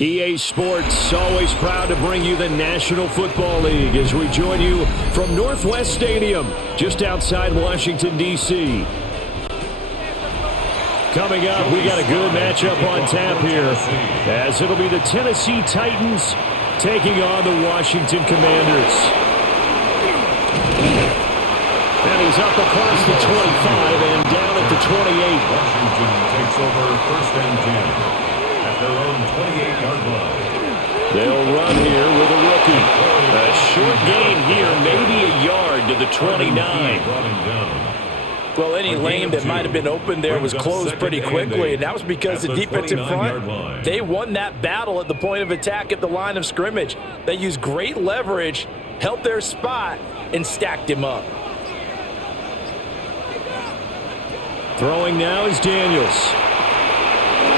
EA Sports, always proud to bring you the National Football League as we join you from Northwest Stadium, just outside Washington, D.C. Coming up, we got a good matchup on tap here, as it'll be the Tennessee Titans taking on the Washington Commanders. And he's up across the 25 and down at the 28. Washington takes over 1st and 10 at their own 28-yard line. They'll run here with a rookie. A short gain here, maybe a yard to the 29. Well, any lane that might have been open there was closed pretty quickly, and that was because the defensive front, they won that battle at the point of attack at the line of scrimmage. They used great leverage, held their spot, and stacked him up. Throwing now is Daniels.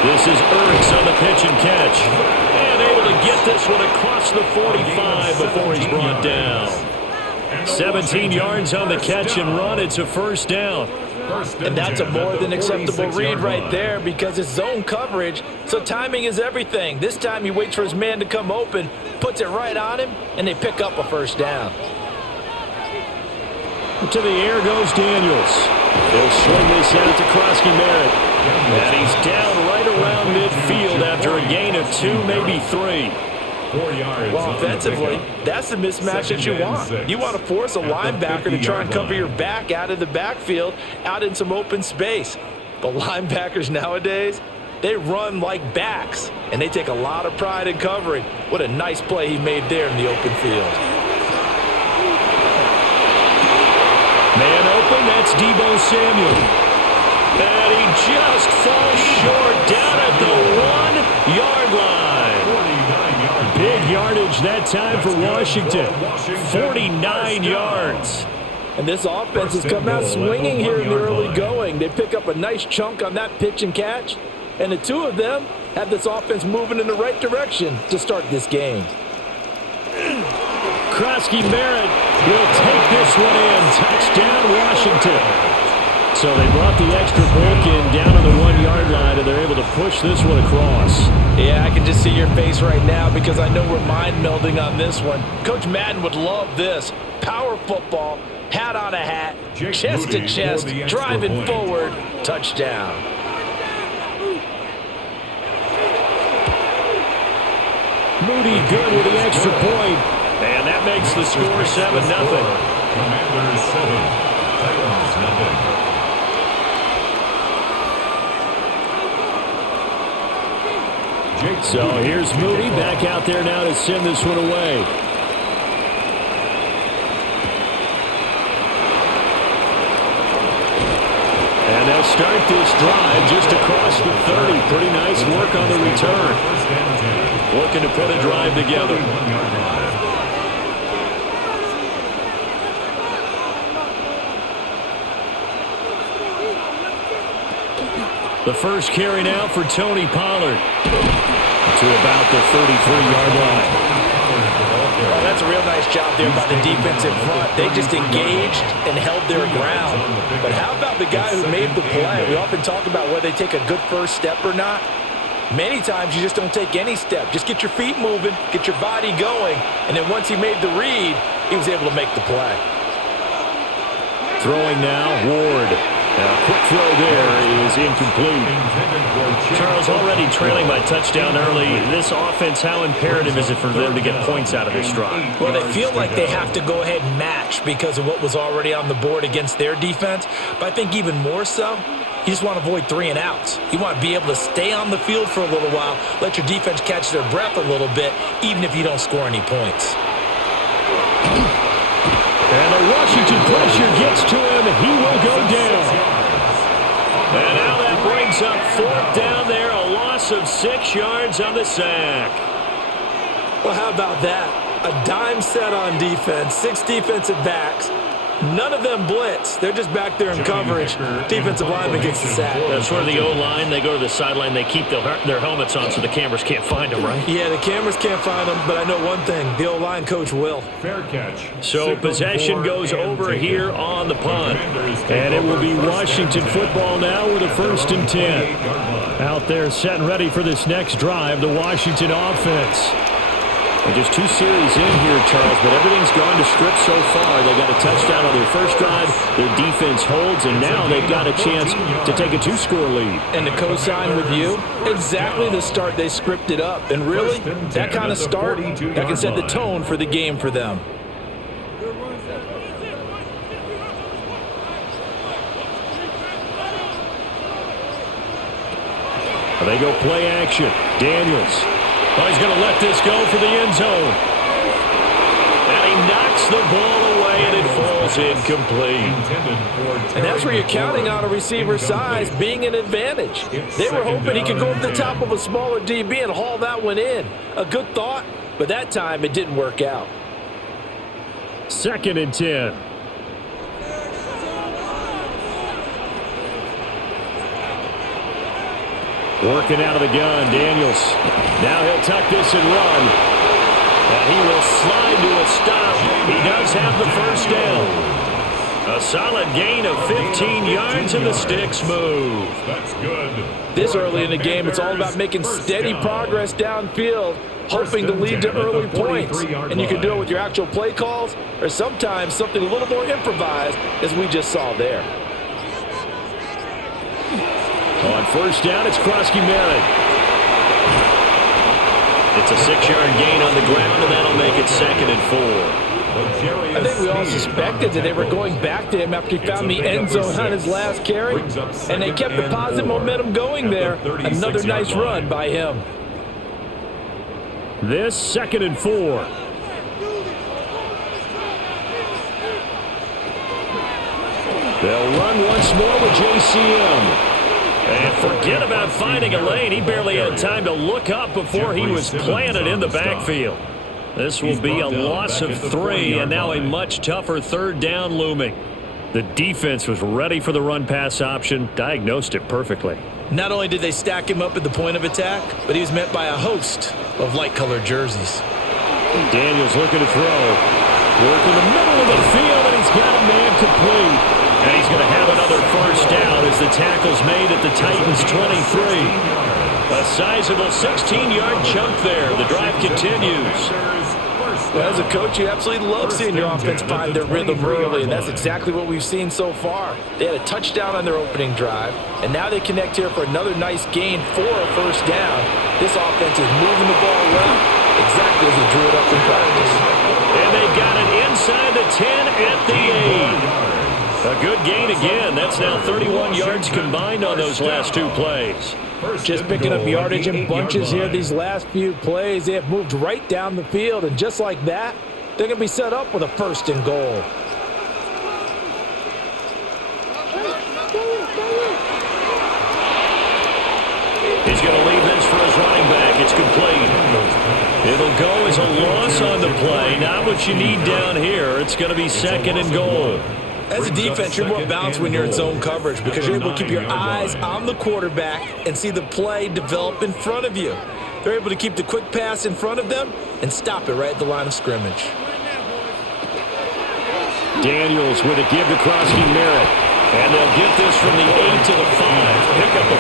This is Ertz on the pitch and catch. And able to get this one across the 45 before he's brought down. 17 yards on the catch and run. It's a first down. And that's a more than acceptable read right there because it's zone coverage, so timing is everything. This time he waits for his man to come open, puts it right on him, and they pick up a first down. To the air goes Daniels. He'll swing this out to Krosky-Merritt. And he's down right around midfield after a gain of 2, maybe 3. 4 yards. Well, offensively, that's the mismatch that you want. You want to force a linebacker to try and cover your back out of the backfield, out in some open space. But linebackers nowadays, they run like backs, and they take a lot of pride in covering. What a nice play he made there in the open field. Man open, that's Deebo Samuel. And he just falls short down at the 1-yard line. Big yardage that time for Washington. 49 yards. And this offense has come out swinging here in the early going. They pick up a nice chunk on that pitch and catch. And the two of them have this offense moving in the right direction to start this game. Krosky-Merritt will take this one in. Touchdown, Washington. So they brought the extra bulk in down on the 1-yard line, and they're able to push this one across. Yeah, I can just see your face right now because I know we're mind melding on this one. Coach Madden would love this. Power football, hat on a hat, chest to chest, driving forward, touchdown. Moody good with the extra point, and that makes the score 7-0. Commanders 7, Titans 0. So here's Moody back out there now to send this one away. And they'll start this drive just across the 30. Pretty nice work on the return. Looking to put a drive together. The first carry now for Tony Pollard to about the 33-yard line. Oh, that's a real nice job there by the defensive front. They just engaged and held their ground. But how about the guy who made the play? We often talk about whether they take a good first step or not. Many times you just don't take any step. Just get your feet moving, get your body going, and then once he made the read, he was able to make the play. Throwing now, Ward. A quick throw there is incomplete. Charles, already trailing by touchdown early. This offense, how imperative is it for them to get points out of this drive? Well, they feel like they have to go ahead and match because of what was already on the board against their defense. But I think even more so, you just want to avoid 3 and outs. You want to be able to stay on the field for a little while, let your defense catch their breath a little bit, even if you don't score any points. And the Washington pressure gets to him. He will go down. And now that brings up 4th down there. A loss of 6 yards on the sack. Well, how about that? A dime set on defense. 6 defensive backs. None of them blitz. They're just back there in coverage. Defensive lineman gets the sack. That's where the O-line, they go to the sideline, they keep their helmets on so the cameras can't find them, right? Yeah, the cameras can't find them, but I know one thing. The O-line coach will. Fair catch. So possession goes over here on the punt. And it will be Washington football now with a 1st and 10. Out there setting ready for this next drive, the Washington offense. And just 2 series in here, Charles, but everything's gone to script so far. They got a touchdown on their first drive. Their defense holds, and now they've got a chance to take a 2-score lead. And to co-sign with you, exactly the start they scripted up. And really, that kind of start, that can set the tone for the game for them. They go play action. Daniels. Oh, he's going to let this go for the end zone. And he knocks the ball away, and it falls incomplete. And that's where you're counting on a receiver's size being an advantage. They were hoping he could go up the top of a smaller DB and haul that one in. A good thought, but that time it didn't work out. 2nd and 10. Working out of the gun, Daniels. Now he'll tuck this and run. And he will slide to a stop. He does have the first down. A solid gain of 15 yards, and the sticks move. That's good. This early in the game, it's all about making steady progress downfield, hoping to lead to early points. And you can do it with your actual play calls, or sometimes something a little more improvised, as we just saw there. On first down, it's Krosky-Merritt. It's a 6-yard gain on the ground, and that'll make it 2nd and 4. I think we all suspected that they were going back to him after he found the end zone on his last carry, and they kept the positive momentum going there. Another nice run by him. This 2nd and 4. They'll run once more with JCM. And forget about finding a lane. He barely had time to look up before he was planted in the backfield. This will be a loss of 3, and now a much tougher 3rd down looming. The defense was ready for the run-pass option, diagnosed it perfectly. Not only did they stack him up at the point of attack, but he was met by a host of light-colored jerseys. Daniels looking to throw. Work in the middle of the field, and he's got a man complete. And he's going to have another first down as the tackle's made at the Titans' 23. A sizable 16-yard chunk there. The drive continues. Well, as a coach, you absolutely love seeing your offense find their rhythm early, and that's exactly what we've seen so far. They had a touchdown on their opening drive, and now they connect here for another nice gain for a first down. This offense is moving the ball well, exactly as they drew it up in practice. And they've got it inside the 10 at the 8. A good gain again. That's now 31 yards combined on those last 2 plays. Just picking up yardage in bunches here these last few plays. They have moved right down the field, and just like that, they're going to be set up with a 1st and goal. He's going to leave this for his running back. It's complete. It'll go as a loss on the play. Not what you need down here. It's going to be 2nd and goal. As a defense, you're more balanced when you're in zone coverage because you're able to keep your eyes on the quarterback and see the play develop in front of you. They're able to keep the quick pass in front of them and stop it right at the line of scrimmage. Daniels with a give to Krosky-Merritt. And they'll get this from the 8 to the 5. Pick up a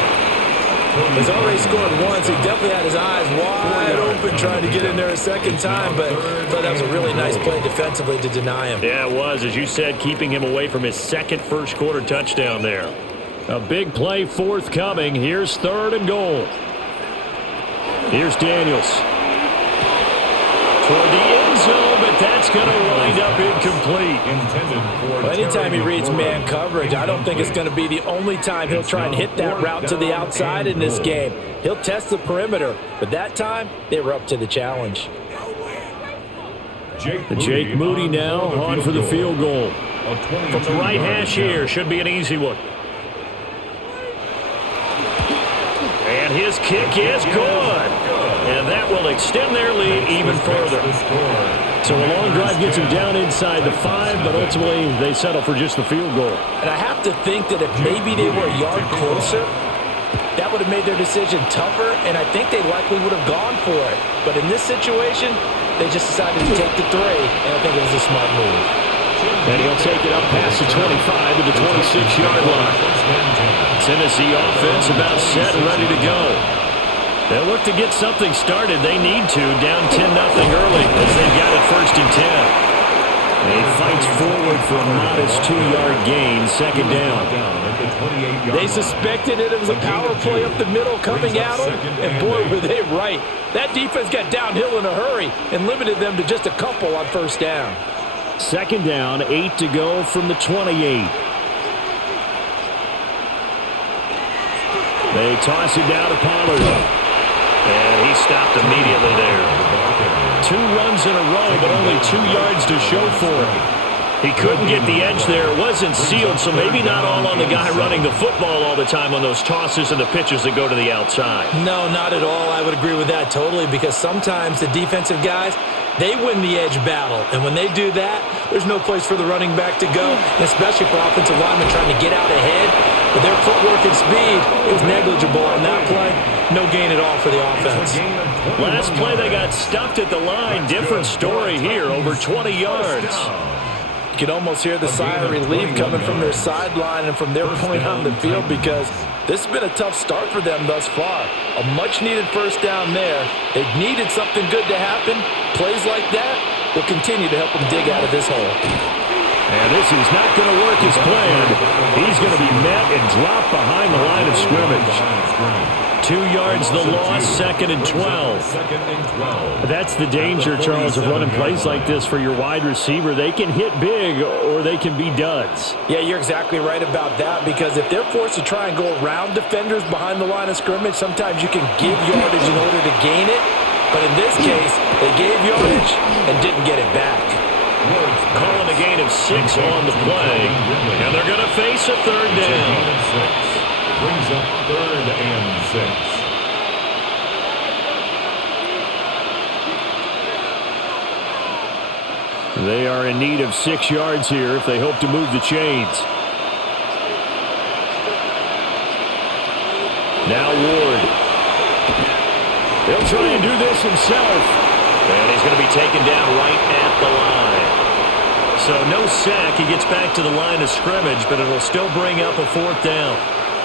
3. He's already scored once. He definitely had his eyes wide open trying to get in there a second time, but I thought that was a really nice play defensively to deny him. Yeah, it was. As you said, keeping him away from his second first-quarter touchdown there. A big play forthcoming. Here's 3rd and goal. Here's Daniels. Toward the end zone, but that's going to wind up incomplete. Well, anytime he reads man coverage, I don't think it's going to be the only time he'll try and hit that route to the outside in this game. He'll test the perimeter, but that time they were up to the challenge. Jake Moody now on for the field goal. From the right hash here, should be an easy one. And his kick is good. And that will extend their lead even further. So a long drive gets them down inside the 5, but ultimately they settle for just the field goal. And I have to think that if maybe they were a yard closer, that would have made their decision tougher, and I think they likely would have gone for it. But in this situation, they just decided to take the 3, and I think it was a smart move. And he'll take it up past the 25 to the 26-yard line. Tennessee offense about set and ready to go. They'll look to get something started. They need to, down 10-0 early as they've got it 1st and 10. He fights forward for a modest 2-yard gain, 2nd down. They suspected it was a power play up the middle coming at them, and boy, were they right. That defense got downhill in a hurry and limited them to just a couple on 1st down. 2nd down, 8 to go from the 28. They toss it down to Pollard. And he stopped immediately there. 2 runs in a row, but only 2 yards to show for him. He couldn't get the edge there. It wasn't sealed, so maybe not all on the guy running the football all the time on those tosses and the pitches that go to the outside. No, not at all. I would agree with that totally, because sometimes the defensive guys, they win the edge battle. And when they do that, there's no place for the running back to go, especially for offensive linemen trying to get out ahead. But their footwork and speed is negligible on that play. No gain at all for the offense. Last play, they got stuffed at the line. Different story here, over 20 yards. You can almost hear the sigh of relief coming from their sideline and from their point on the field, because this has been a tough start for them thus far. A much-needed 1st down there. They've needed something good to happen. Plays like that will continue to help them dig out of this hole. And this is not going to work as planned. He's going to be met and dropped behind the line of scrimmage. 2 yards the loss, 2nd and 12. That's the danger, Charles, of running plays like this for your wide receiver. They can hit big or they can be duds. Yeah, you're exactly right about that, because if they're forced to try and go around defenders behind the line of scrimmage, sometimes you can give yardage in order to gain it. But in this case, they gave yardage and didn't get it back. Calling a gain of 6 on the play, and they're going to face a 3rd down. Brings up 3rd and 6. They are in need of 6 yards here if they hope to move the chains. Now Ward. He'll try and do this himself. And he's going to be taken down right at the line. So no sack. He gets back to the line of scrimmage, but it'll still bring up a 4th down.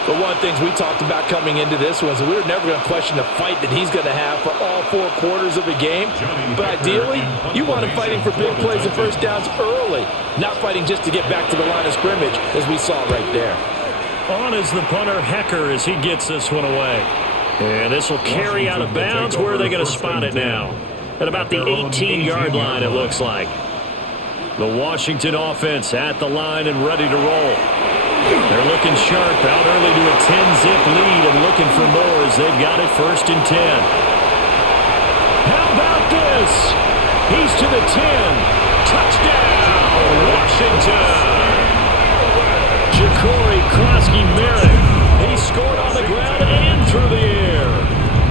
But one of the things we talked about coming into this was we were never going to question the fight that he's going to have for all 4 quarters of a game. But ideally, you want him fighting for big plays and 1st downs early, not fighting just to get back to the line of scrimmage, as we saw right there. On is the punter, Hecker, as he gets this one away. And this will carry out of bounds. Where are they going to spot it now? At about the 18-yard line, it looks like. The Washington offense at the line and ready to roll. They're looking sharp, out early to a 10-zip lead and looking for more as they've got it 1st and 10. How about this? He's to the 10. Touchdown, Washington. Ja'Cory Krosky-Merritt. He scored on the ground and through the air.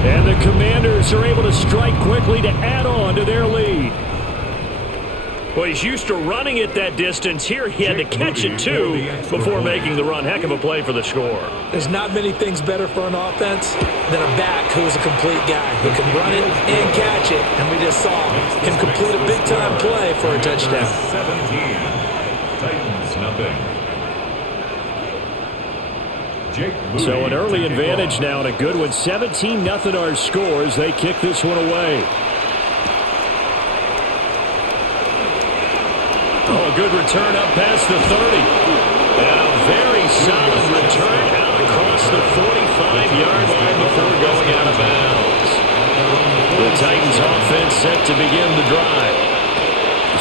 And the Commanders are able to strike quickly to add on to their lead. Well, he's used to running it that distance. Here he had to catch it, too, before making the run. Heck of a play for the score. There's not many things better for an offense than a back who is a complete guy who can run it and catch it. And we just saw him complete a big-time play for a touchdown. 17. Titans, nothing. So an early advantage now and a good one. 17-0 our scores. They kick this one away. Oh, a good return up past the 30. And a very solid return out across the 45-yard line before going out of bounds. The Titans offense set to begin the drive.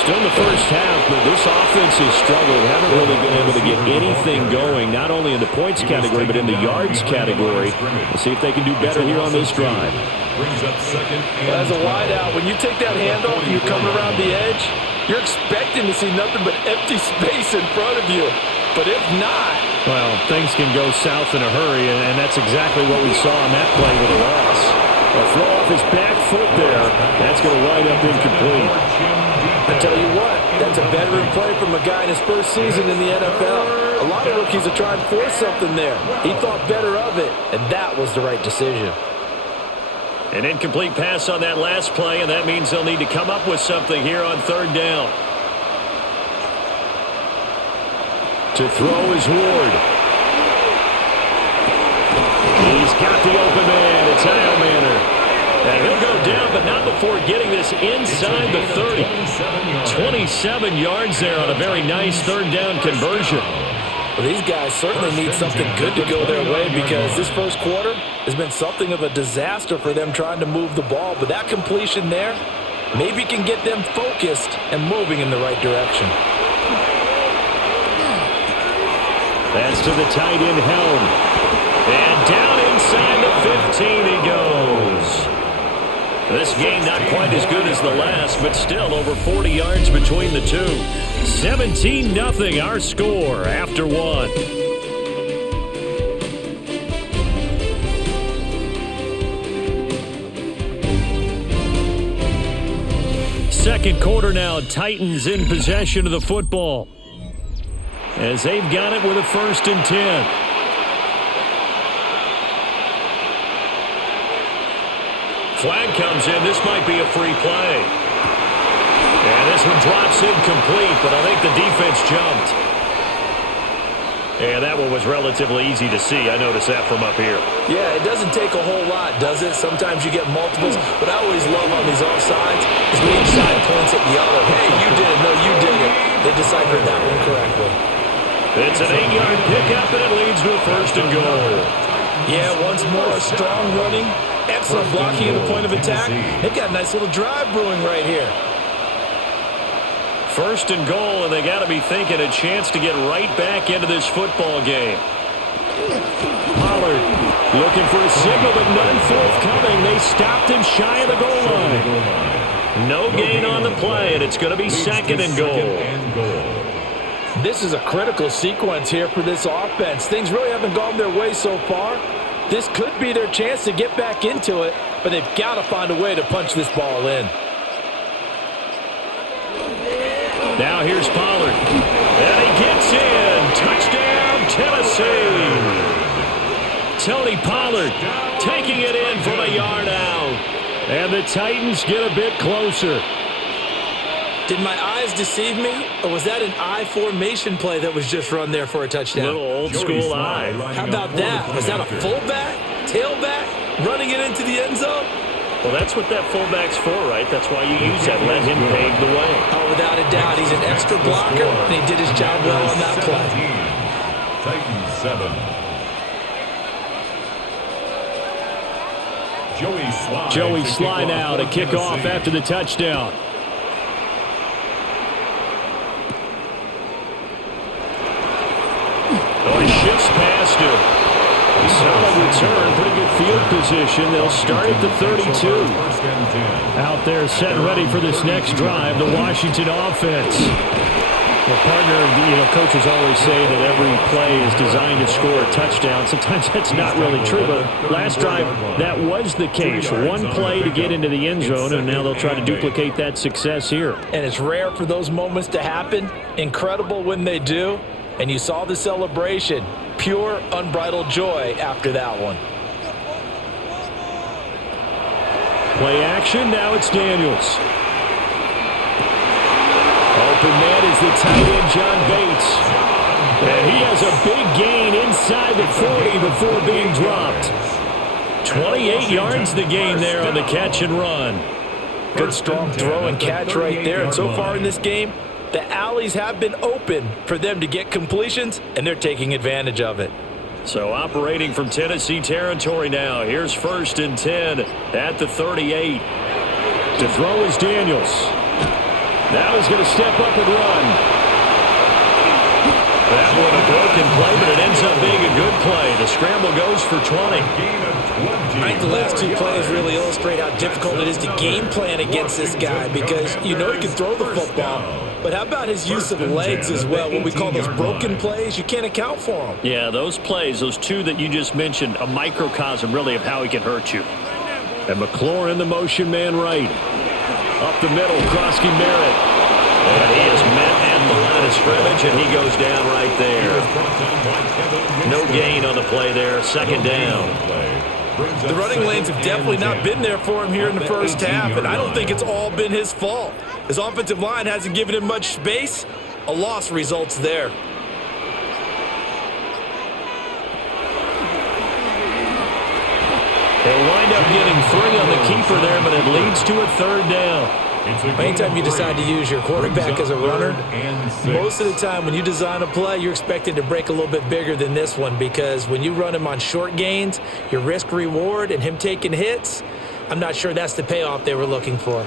Still in the first half, but this offense has struggled. Haven't really been able to get anything going, not only in the points category, but in the yards category. We'll see if they can do better here on this drive. Well, as a wideout, when you take that handoff and you come around the edge, you're expecting to see nothing but empty space in front of you. But if not... Well, things can go south in a hurry, and that's exactly what we saw on that play with a loss. A throw off his back foot there. That's going to wind up incomplete. I tell you what, that's a veteran play from a guy in his first season in the NFL. A lot of rookies are trying to force something there. He thought better of it, and that was the right decision. An incomplete pass on that last play, and that means they'll need to come up with something here on 3rd down. To throw is Ward. got the open man. It's Manor. And he'll go down, but not before getting this inside the 30. 27 yards there on a very nice third down conversion. Well, these guys certainly need something good to go their way because this first quarter has been something of a disaster for them trying to move the ball. But that completion there maybe can get them focused and moving in the right direction. That's to the tight end, Helm. And down inside the 15 he goes. This game not quite as good as the last, but still over 40 yards between the two. 17-0 our score after one. Second quarter now, Titans in possession of the football, as they've got it with a 1st and 10. Flag comes in. This might be a free play. And this one drops incomplete, but I think the defense jumped. And that one was relatively easy to see. I noticed that from up here. Yeah, it doesn't take a whole lot, does it? Sometimes you get multiples. What I always love on these offsides is when each side points at the other. Hey, you did it. No, you did it. They deciphered that one correctly. It's an 8-yard pickup, and it leads to a 1st and goal. Yeah, once more, strong running. Excellent blocking at the point of attack. They've got a nice little drive brewing right here. 1st and goal, and they got to be thinking a chance to get right back into this football game. Pollard looking for a signal, but none forthcoming. They stopped him shy of the goal line. No gain on the play, and it's going to be 2nd and goal. This is a critical sequence here for this offense. Things really haven't gone their way so far. This could be their chance to get back into it, but they've got to find a way to punch this ball in. Now here's Pollard. And he gets in. Touchdown, Tennessee. Tony Pollard taking it in from a yard out. And the Titans get a bit closer. Did my eyes deceive me, or was that an I formation play that was just run there for a touchdown? Little old school eye. How about that? Was that a fullback, tailback, running it into the end zone? Well, that's what that fullback's for, right? That's why you use that. Let him pave the way. Oh, without a doubt. He's an extra blocker, and he did his job well on that play. Titans 7. Joey Sly now to kick off after the touchdown. Oh, he shifts past him. Solid return, pretty good field position. They'll start at the 32. Out there set and ready for this next drive, the Washington offense. Well, partner, coaches always say that every play is designed to score a touchdown. Sometimes that's not really true, but last drive, that was the case. One play to get into the end zone, and now they'll try to duplicate that success here. And it's rare for those moments to happen. Incredible when they do. And you saw the celebration. Pure, unbridled joy after that one. Play action, now it's Daniels. Open man is the tight end, John Bates. And he has a big gain inside the 40 before being dropped. 28 yards the gain there on the catch and run. Good strong throw and catch right there. And so far in this game, the alleys have been open for them to get completions, and they're taking advantage of it. So operating from Tennessee territory now. Here's 1st and 10 at the 38. To throw is Daniels. Now he's going to step up and run. That one a broken play, but it ends up being a good play. The scramble goes for 20. I think the last two plays really illustrate how difficult it is to game plan against this guy because you know he can throw the football. But how about his use of legs as well? What we call those broken plays, you can't account for them. Yeah, those plays, those two that you just mentioned, a microcosm really of how he can hurt you. And McLaurin, the motion man right. Up the middle, Krosky Merritt. And he is met at the line of scrimmage, and he goes down right there. No gain on the play there, 2nd down. The running lanes have definitely not been there for him here in the first half, and I don't think it's all been his fault. His offensive line hasn't given him much space. A loss results there. up getting 3 on the keeper there, but it leads to a 3rd down. Anytime you decide to use your quarterback as a runner, most of the time when you design a play, you're expected to break a little bit bigger than this one, because when you run him on short gains, your risk-reward and him taking hits, I'm not sure that's the payoff they were looking for.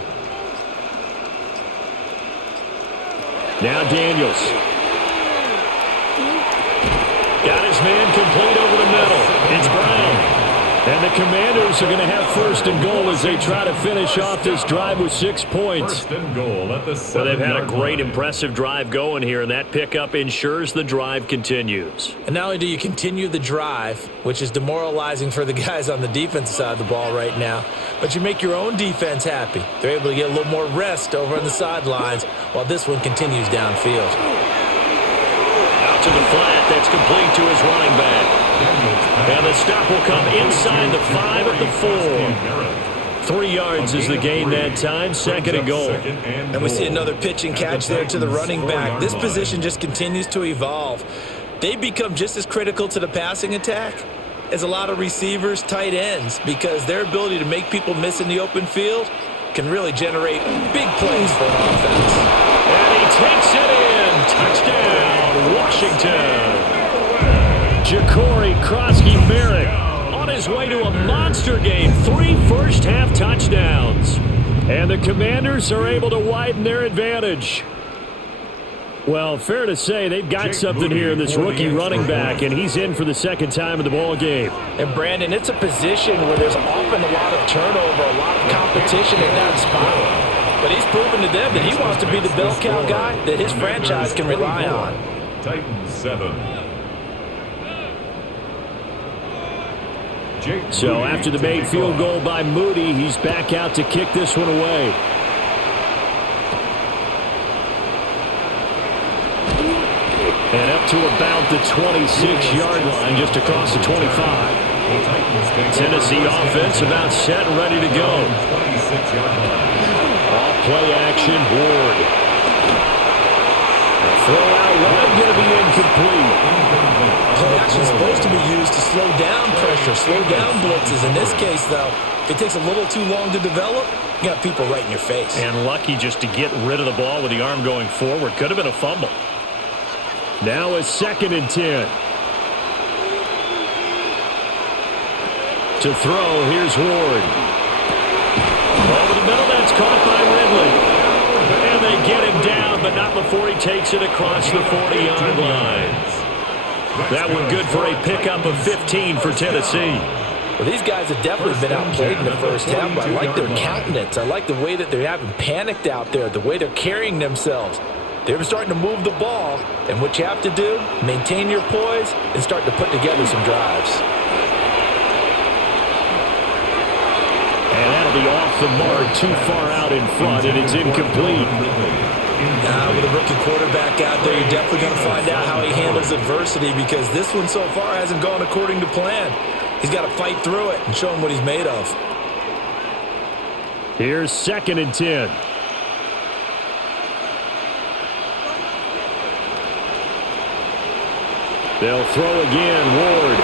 Now Daniels. Got his man complete over the middle. It's Brown. And the Commanders are going to have 1st and goal as they try to finish off this drive with 6 points. 1st and goal at the 7-yard line. Well, they've had a great, impressive drive going here, and that pickup ensures the drive continues. And not only do you continue the drive, which is demoralizing for the guys on the defensive side of the ball right now, but you make your own defense happy. They're able to get a little more rest over on the sidelines while this one continues downfield. Out to the flat. That's complete to his running back. And the stop will come inside the 5 at the 4. 3 yards is the gain that time. 2nd and goal. And we see another pitch and catch there to the running back. This position just continues to evolve. They become just as critical to the passing attack as a lot of receivers, tight ends, because their ability to make people miss in the open field can really generate big plays for an offense. And he takes it in. Touchdown, Washington. Ja'Cory Krosky-Merritt on his way to a monster game. 3 first-half touchdowns. And the Commanders are able to widen their advantage. Well, fair to say they've got something here, this rookie running back, and he's in for the 2nd time in the ball game. And, Brandon, it's a position where there's often a lot of turnover, a lot of competition in that spot. But he's proven to them that he wants to be the bell cow guy that his franchise can rely on. Titans 7. So after the made field goal by Moody, he's back out to kick this one away. And up to about the 26-yard line, just across the 25. Tennessee offense about set and ready to go. Off play action, Ward. Throw out wide, going to be incomplete. Play action is supposed to be used to slow down pressure, slow down blitzes. In this case, though, if it takes a little too long to develop, you got people right in your face. And lucky just to get rid of the ball with the arm going forward. Could have been a fumble. Now a 2nd and 10. To throw, here's Ward. Over the middle, that's caught by Ridley. And they get him down, but not before he takes it across the 40-yard line. That one good for a pickup of 15 for Tennessee. Well, these guys have definitely been outplayed in the first half. I like their countenance. I like the way that they're having panicked out there, the way they're carrying themselves. They're starting to move the ball, and what you have to do, maintain your poise and start to put together some drives. And that'll be off the mark, too far out in front, and it's incomplete. Now, with a rookie quarterback out there, you're definitely going to find out how he handles adversity, because this one so far hasn't gone according to plan. He's got to fight through it and show him what he's made of. Here's 2nd and 10. They'll throw again, Ward.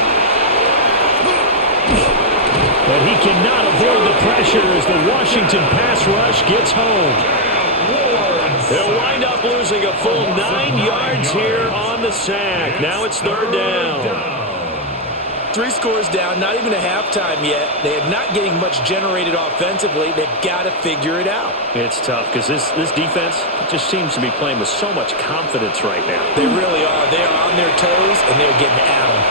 And he cannot avoid the pressure as the Washington pass rush gets home. They'll wind up losing a full 9 yards here on the sack. Now it's 3rd down. 3 scores down, not even a halftime yet. They are not getting much generated offensively. They've got to figure it out. It's tough because this defense just seems to be playing with so much confidence right now. They really are. They are on their toes, and they're getting at them.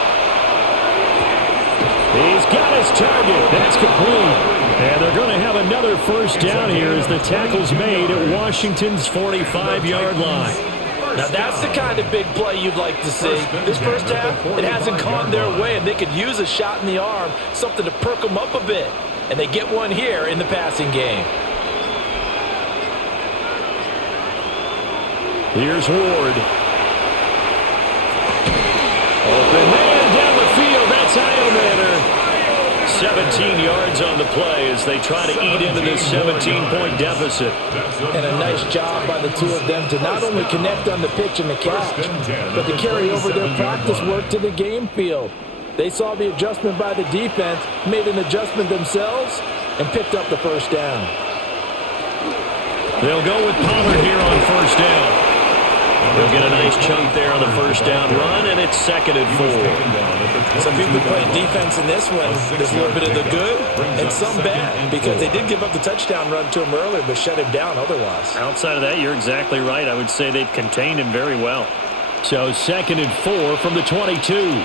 He's got his target. That's complete. And they're going to have another 1st down here as the tackle's made at Washington's 45-yard line. Now that's the kind of big play you'd like to see. This first half, it hasn't gone their way, and they could use a shot in the arm, something to perk them up a bit. And they get one here in the passing game. Here's Ward. Open man down the field. That's Iomanner. 17 yards on the play as they try to eat into this 17-point deficit. And a nice job by the two of them to not only connect on the pitch and the catch, but to carry over their practice work to the game field. They saw the adjustment by the defense, made an adjustment themselves, and picked up the first down. They'll go with Pollard here on first down. They'll get a nice chunk there on the first down run, and it's 2nd and 4. Some people playing defense in this one. There's a little bit of the good and some bad, because they did give up the touchdown run to him earlier, but shut him down otherwise. Outside of that, you're exactly right. I would say they've contained him very well. So 2nd and 4 from the 22.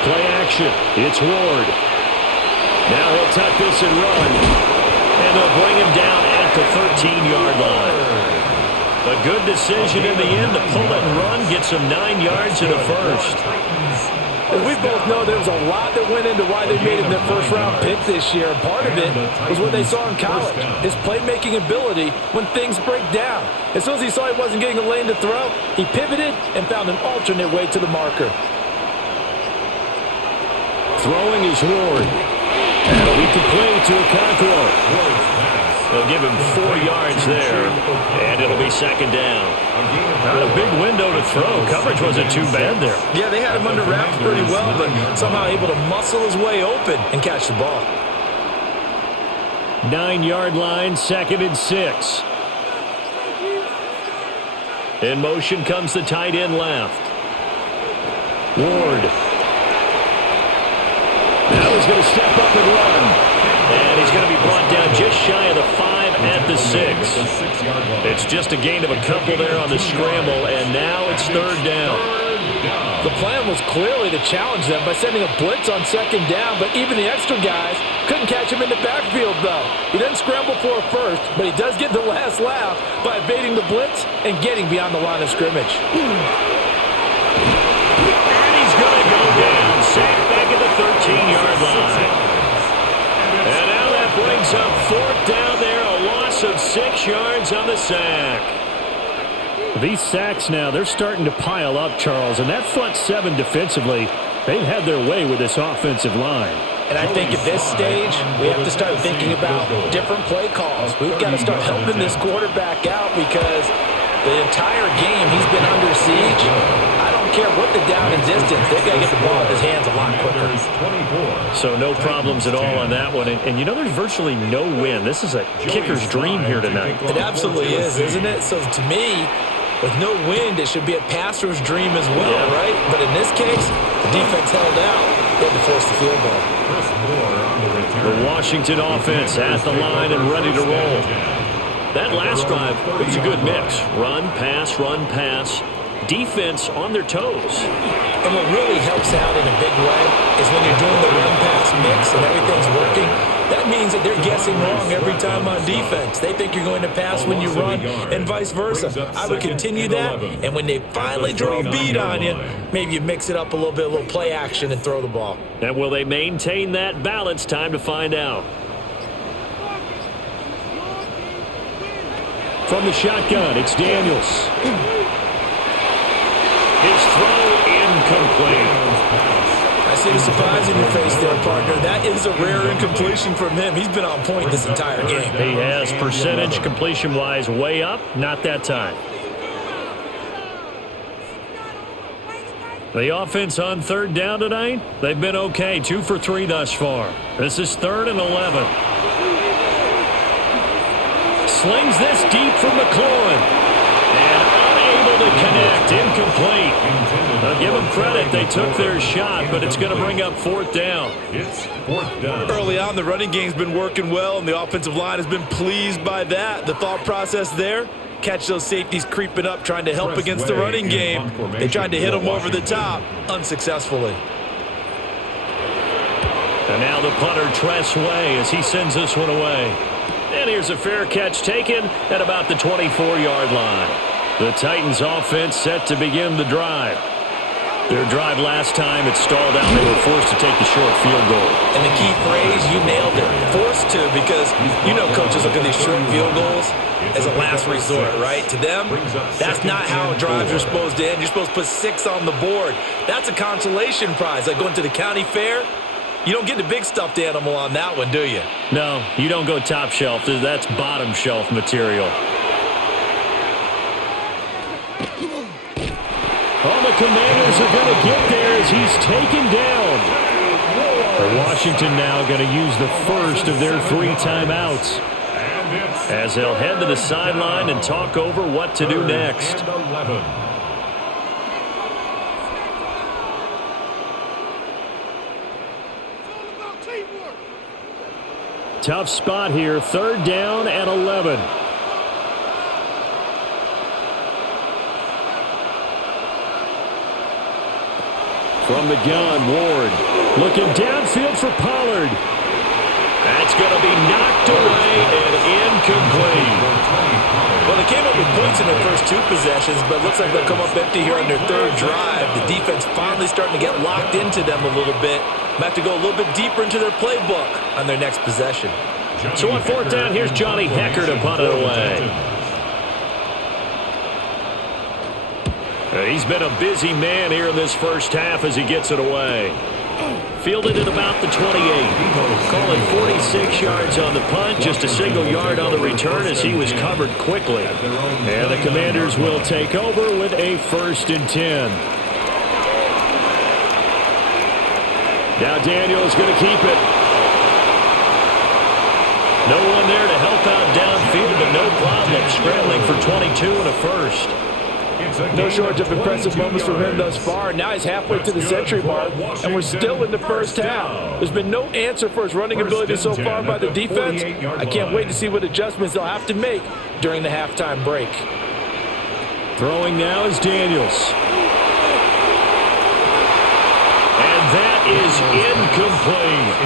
Play action. It's Ward. Now he'll tuck this and run. And they'll bring him down at the 13-yard line. A good decision in the end to pull it and run. Gets him 9 yards and a first. Well, we both know there was a lot that went into why they made him their first-round pick this year. And part of it was what they saw in college, his playmaking ability when things break down. As soon as he saw he wasn't getting a lane to throw, he pivoted and found an alternate way to the marker. Throwing is Ward. That'll be complete to Okonkwo. They'll give him 4 yards there, and it'll be 2nd down. Not a big window to throw. Coverage wasn't too bad there. Yeah, they had him under wraps pretty well, but somehow able to muscle his way open and catch the ball. 9-yard line, 2nd and 6. In motion comes the tight end left. Ward. Now he's going to step up and run. And he's going to be brought down just shy of the 5 at the 6. It's just a gain of a couple there on the scramble, and now it's 3rd down. The plan was clearly to challenge them by sending a blitz on 2nd down, but even the extra guys couldn't catch him in the backfield, though. He didn't scramble for a first, but he does get the last laugh by evading the blitz and getting beyond the line of scrimmage. And he's going to go down, sacked back at the 13-yard line. And now that brings up 4th down there, a loss of 6 yards on the sack. These sacks now, they're starting to pile up, Charles, and that front 7 defensively, they've had their way with this offensive line. And I think at this stage, we have to start thinking about different play calls. We've got to start helping this quarterback out because the entire game he's been under siege. I don't care what the down and distance. They've got to get the ball in his hands a lot quicker. So no problems at all on that one. And you know there's virtually no win. This is a kicker's dream here tonight. It absolutely is, isn't it? So to me, with no wind, it should be a passer's dream as well, right? But in this case, the defense held out. They had to force the field goal. The Washington offense at the line and ready to roll. That last drive, it was a good mix. Run, pass, defense on their toes. And what really helps out in a big way is when you're doing the run-pass mix and everything's working, that means that they're guessing wrong every time on defense. They think you're going to pass when you run and vice versa. I would continue that, and when they finally draw a bead on you, maybe you mix it up a little bit, a little play action and throw the ball. And will they maintain that balance? Time to find out. From the shotgun, it's Daniels. His throw incomplete. I see the surprise in your face there, partner. That is a rare incompletion from him. He's been on point this entire game. He has percentage completion-wise way up. Not that time. The offense on 3rd down tonight, they've been okay. 2 for 3 thus far. This is 3rd and 11. Slings this deep for McLaurin. And unable to connect. Incomplete. I'll give them credit. They took their shot, but it's going to bring up 4th down. It's 4th down. Early on, the running game's been working well, and the offensive line has been pleased by that. The thought process there, catch those safeties creeping up, trying to help against the running game. They tried to hit them over the top, unsuccessfully. And now the punter, Tress Way, as he sends this one away. And here's a fair catch taken at about the 24-yard line. The Titans offense set to begin the drive. Their drive last time, it stalled out. They were forced to take the short field goal. And the key phrase, you nailed it. Forced to, because you know coaches look at these short field goals as a last resort, right? To them, that's not how drives are supposed to end. You're supposed to put 6 on the board. That's a consolation prize. Like going to the county fair, you don't get the big stuffed animal on that one, do you? No, you don't go top shelf. That's bottom shelf material. On the Commanders are going to get there as he's taken down. Washington now going to use the first of their 3 timeouts as they'll head to the sideline and talk over what to do next. Tough spot here, 3rd down and 11. From the gun, Ward looking downfield for Pollard. That's going to be knocked away and incomplete. Well, they came up with points in their first 2 possessions, but it looks like they'll come up empty here on their 3rd drive. The defense finally starting to get locked into them a little bit. Might have to go a little bit deeper into their playbook on their next possession. So on 4th down, here's Johnny Hecker to punt it away. He's been a busy man here in this first half as he gets it away. Fielded at about the 28. Call it 46 yards on the punt, just a single yard on the return as he was covered quickly. And the Commanders will take over with a 1st and 10. Now Daniels going to keep it. No one there to help out downfield, but no problem scrambling for 22 and a first. No shortage of impressive moments from him thus far. Now he's halfway to the century mark, and we're still in the first half. There's been no answer for his running ability so far by the defense. I can't wait to see what adjustments they'll have to make during the halftime break. Throwing now is Daniels. And that is incomplete.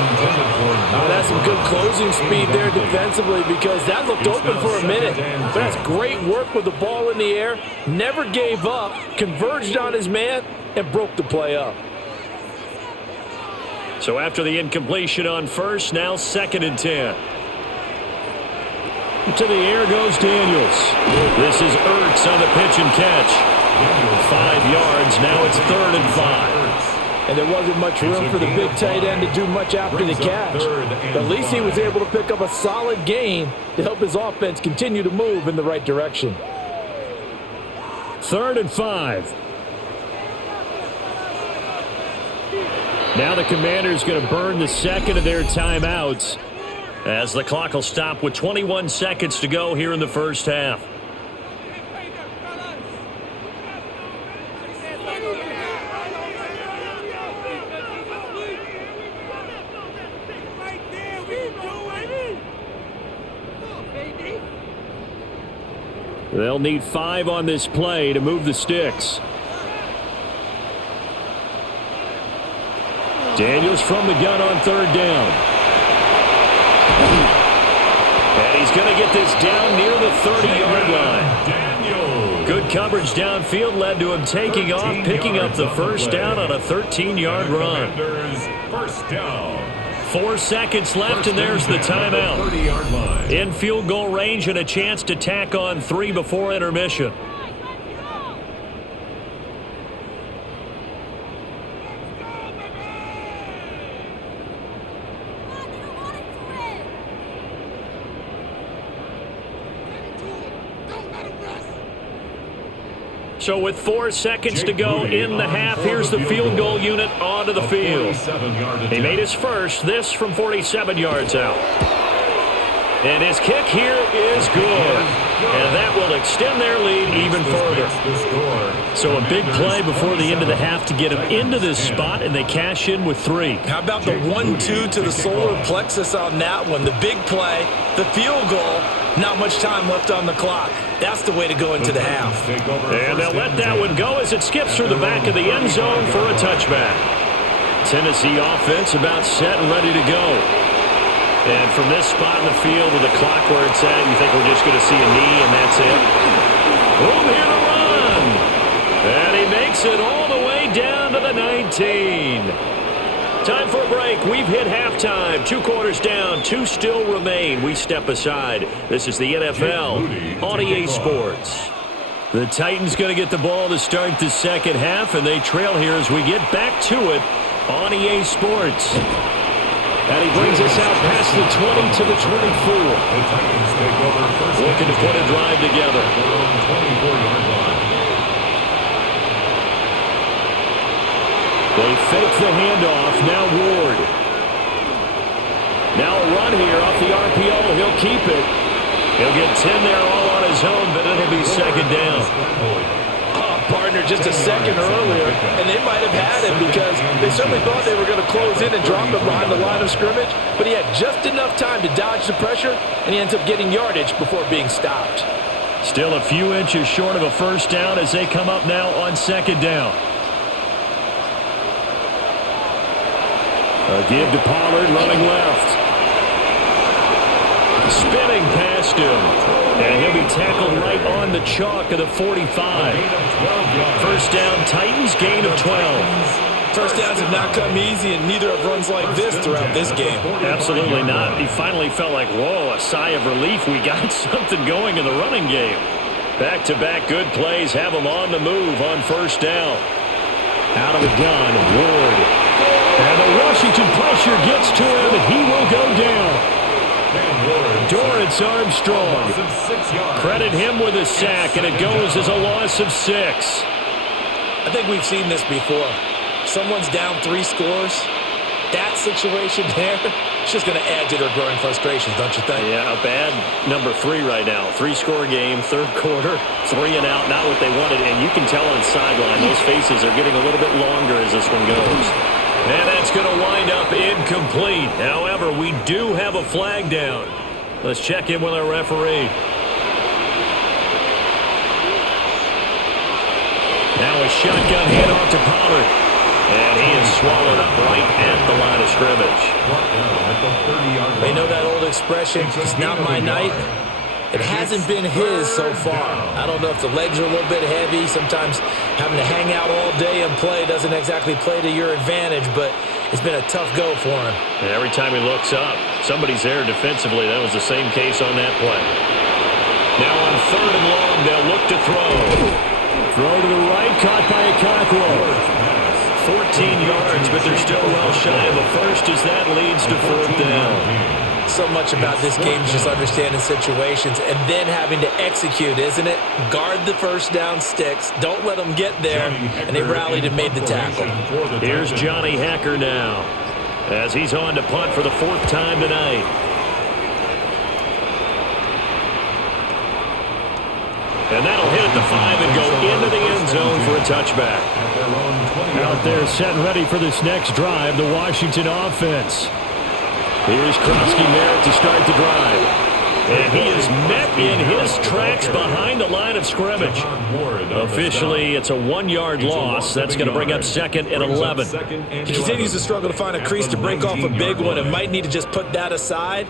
Oh, that's some good closing speed there defensively because that looked open for a minute. But that's great work with the ball in the air. Never gave up, converged on his man, and broke the play up. So after the incompletion on first, now 2nd and 10. To the air goes Daniels. This is Ertz on the pitch and catch. 5 yards, now it's 3rd and 5. And there wasn't much room for the big tight end to do much after the catch. But at least he was able to pick up a solid gain to help his offense continue to move in the right direction. 3rd and 5. Now the Commanders going to burn the 2nd of their timeouts as the clock will stop with 21 seconds to go here in the first half. They'll need 5 on this play to move the sticks. Daniels from the gun on 3rd down. And he's going to get this down near the 30-yard line. Good coverage downfield led to him taking off, picking up the first down on a 13-yard run. First down. 4 seconds left, and there's the timeout. In field goal range and a chance to tack on 3 before intermission. So with 4 seconds to go in the half, here's the field goal unit onto the field. He made his first, this from 47 yards out. And his kick here is good. And that will extend their lead even further. So a big play before the end of the half to get him into this spot, and they cash in with 3. How about the 1-2 to the solar plexus on that one? The big play, the field goal, not much time left on the clock. That's the way to go into the half. And they'll let that one go as it skips through the back of the end zone for a touchback. Tennessee offense about set and ready to go. And from this spot in the field with the clock where it's at, you think we're just going to see a knee and that's it? Room here to run. And he makes it all the way down to the 19. Time for a break. We've hit halftime. 2 quarters down. 2 still remain. We step aside. This is the NFL on EA Sports. The Titans going to get the ball to start the second half, and they trail here as we get back to it on EA Sports. And he brings us out past the 20 to the 24. Looking to put a drive together. They fake the handoff. Now Ward. Now a run here off the RPO. He'll keep it. He'll get 10 there all on his own, but it'll be second down. Partner just a second earlier, and they might have had him because they certainly thought they were going to close in and drop him behind the line of scrimmage, but he had just enough time to dodge the pressure, and he ends up getting yardage before being stopped. Still a few inches short of a first down as they come up now on second down. A give to Pollard, running left. Spinning past him. And he'll be tackled right on the chalk of the 45. First down, Titans, gain of 12. First downs have not come easy, and neither have runs like this throughout this game. Absolutely not. He finally felt like, whoa, a sigh of relief. We got something going in the running game. Back-to-back good plays have him on the move on first down. Out of the gun, Ward. And the Washington pressure gets to him, and he will go down. Dorrance Armstrong. Credit him with a sack, and it goes as a loss of 6. I think we've seen this before. Someone's down 3 scores. That situation there, it's just going to add to their growing frustrations, don't you think? Yeah, a bad number 3 right now. 3-score game, third quarter, 3 and out, not what they wanted. And you can tell on the sideline, those faces are getting a little bit longer as this one goes. And that's going to wind up incomplete. However, we do have a flag down. Let's check in with our referee. Now a shotgun handoff to Pollard. And he is swallowed up right at the line of scrimmage. They know that old expression, it's not my night. It hasn't been his so far. I don't know if the legs are a little bit heavy. Sometimes having to hang out all day and play doesn't exactly play to your advantage, but it's been a tough go for him. And every time he looks up, somebody's there defensively. That was the same case on that play. Now on third and long, they'll look to throw. Throw to the right, caught by Okonkwo. 14 yards, but they're still well shy of a first as that leads to fourth down. So much about this game is just understanding situations and then having to execute, isn't it? Guard the first down sticks. Don't let them get there. And they rallied and made the tackle. Here's Johnny Hacker now as he's on to punt for the 4th time tonight. And that'll hit at the 5 and go into the end zone for a touchback. Out there set and ready for this next drive, the Washington offense. Here's Krosky-Merritt to start the drive. And he is met in his tracks behind the line of scrimmage. Officially, it's a 1-yard loss. That's going to bring up 2nd and 11. He continues to struggle to find a crease to break off a big one and might need to just put that aside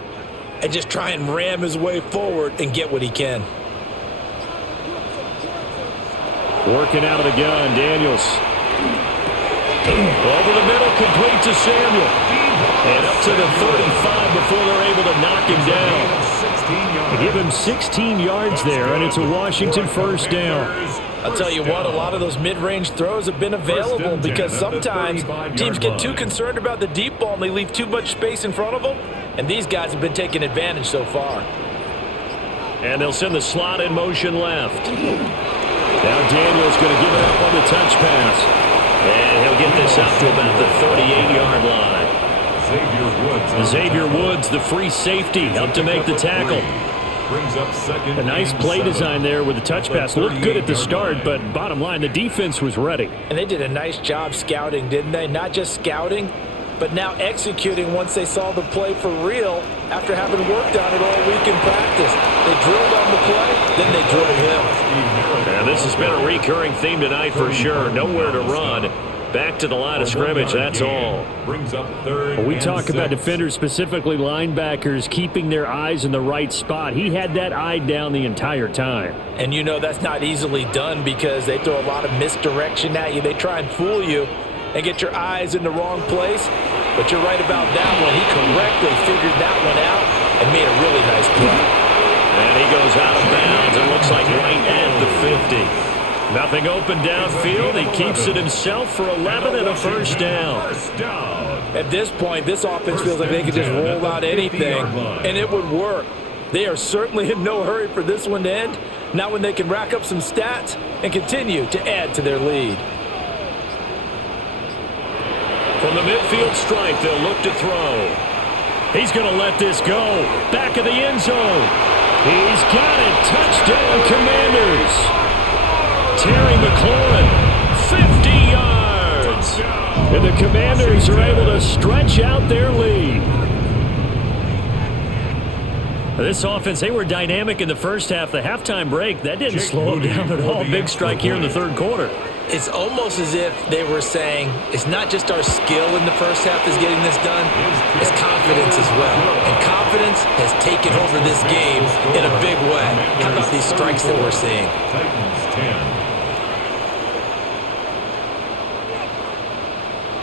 and just try and ram his way forward and get what he can. Working out of the gun, Daniels. Over the middle, complete to Samuel. And up to the 35 before they're able to knock him down. They give him 16 yards there, and it's a Washington first down. I'll tell you what, a lot of those mid-range throws have been available because sometimes teams get too concerned about the deep ball and they leave too much space in front of them, and these guys have been taking advantage so far. And they'll send the slot in motion left. Now Daniels going to give it up on the touch pass. And he'll get this out to about the 38-yard line. Xavier Woods, the free safety, helped to make the tackle. A nice play design there with the touch pass. Looked good at the start, but bottom line, the defense was ready. And they did a nice job scouting, didn't they? Not just scouting, but now executing once they saw the play for real after having worked on it all week in practice. They drilled on the play, then they drilled him. And this has been a recurring theme tonight for sure. Nowhere to run. Back to the line of scrimmage, that's all. We talk about defenders, specifically linebackers, keeping their eyes in the right spot. He had that eye down the entire time. And you know that's not easily done because they throw a lot of misdirection at you. They try and fool you and get your eyes in the wrong place. But you're right about that one. He correctly figured that one out and made a really nice play. And he goes out of bounds. It looks like right at the 50. Nothing open downfield. He keeps it himself for 11 and a first down. At this point, this offense feels like they could just roll out anything, and it would work. They are certainly in no hurry for this one to end. Not when they can rack up some stats and continue to add to their lead. From the midfield stripe, they'll look to throw. He's going to let this go. Back of the end zone. He's got it. Touchdown, Commanders. Terry McLaurin, 50 yards. And the Commanders are able to stretch out their lead. This offense, they were dynamic in the first half. The halftime break, that didn't slow them down at all. Big strike here in the third quarter. It's almost as if they were saying, it's not just our skill in the first half that's getting this done, it's confidence as well. And confidence has taken over this game in a big way. How about these strikes that we're seeing?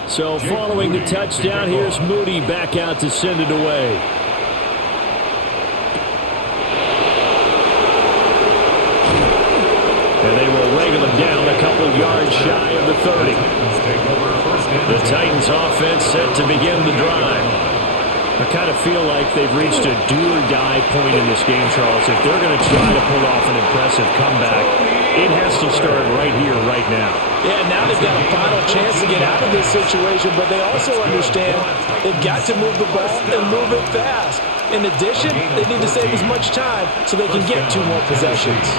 So following the touchdown, here's Moody back out to send it away. And they will wrangle it down a couple yards shy of the 30. The Titans offense set to begin the drive. I kind of feel like they've reached a do-or-die point in this game, Charles. If they're going to try to pull off an impressive comeback, it has to start right here, right now. Yeah, now they've got a final chance to get out of this situation, but they also understand they've got to move the ball and move it fast. In addition, they need to save as much time so they can get 2 more possessions.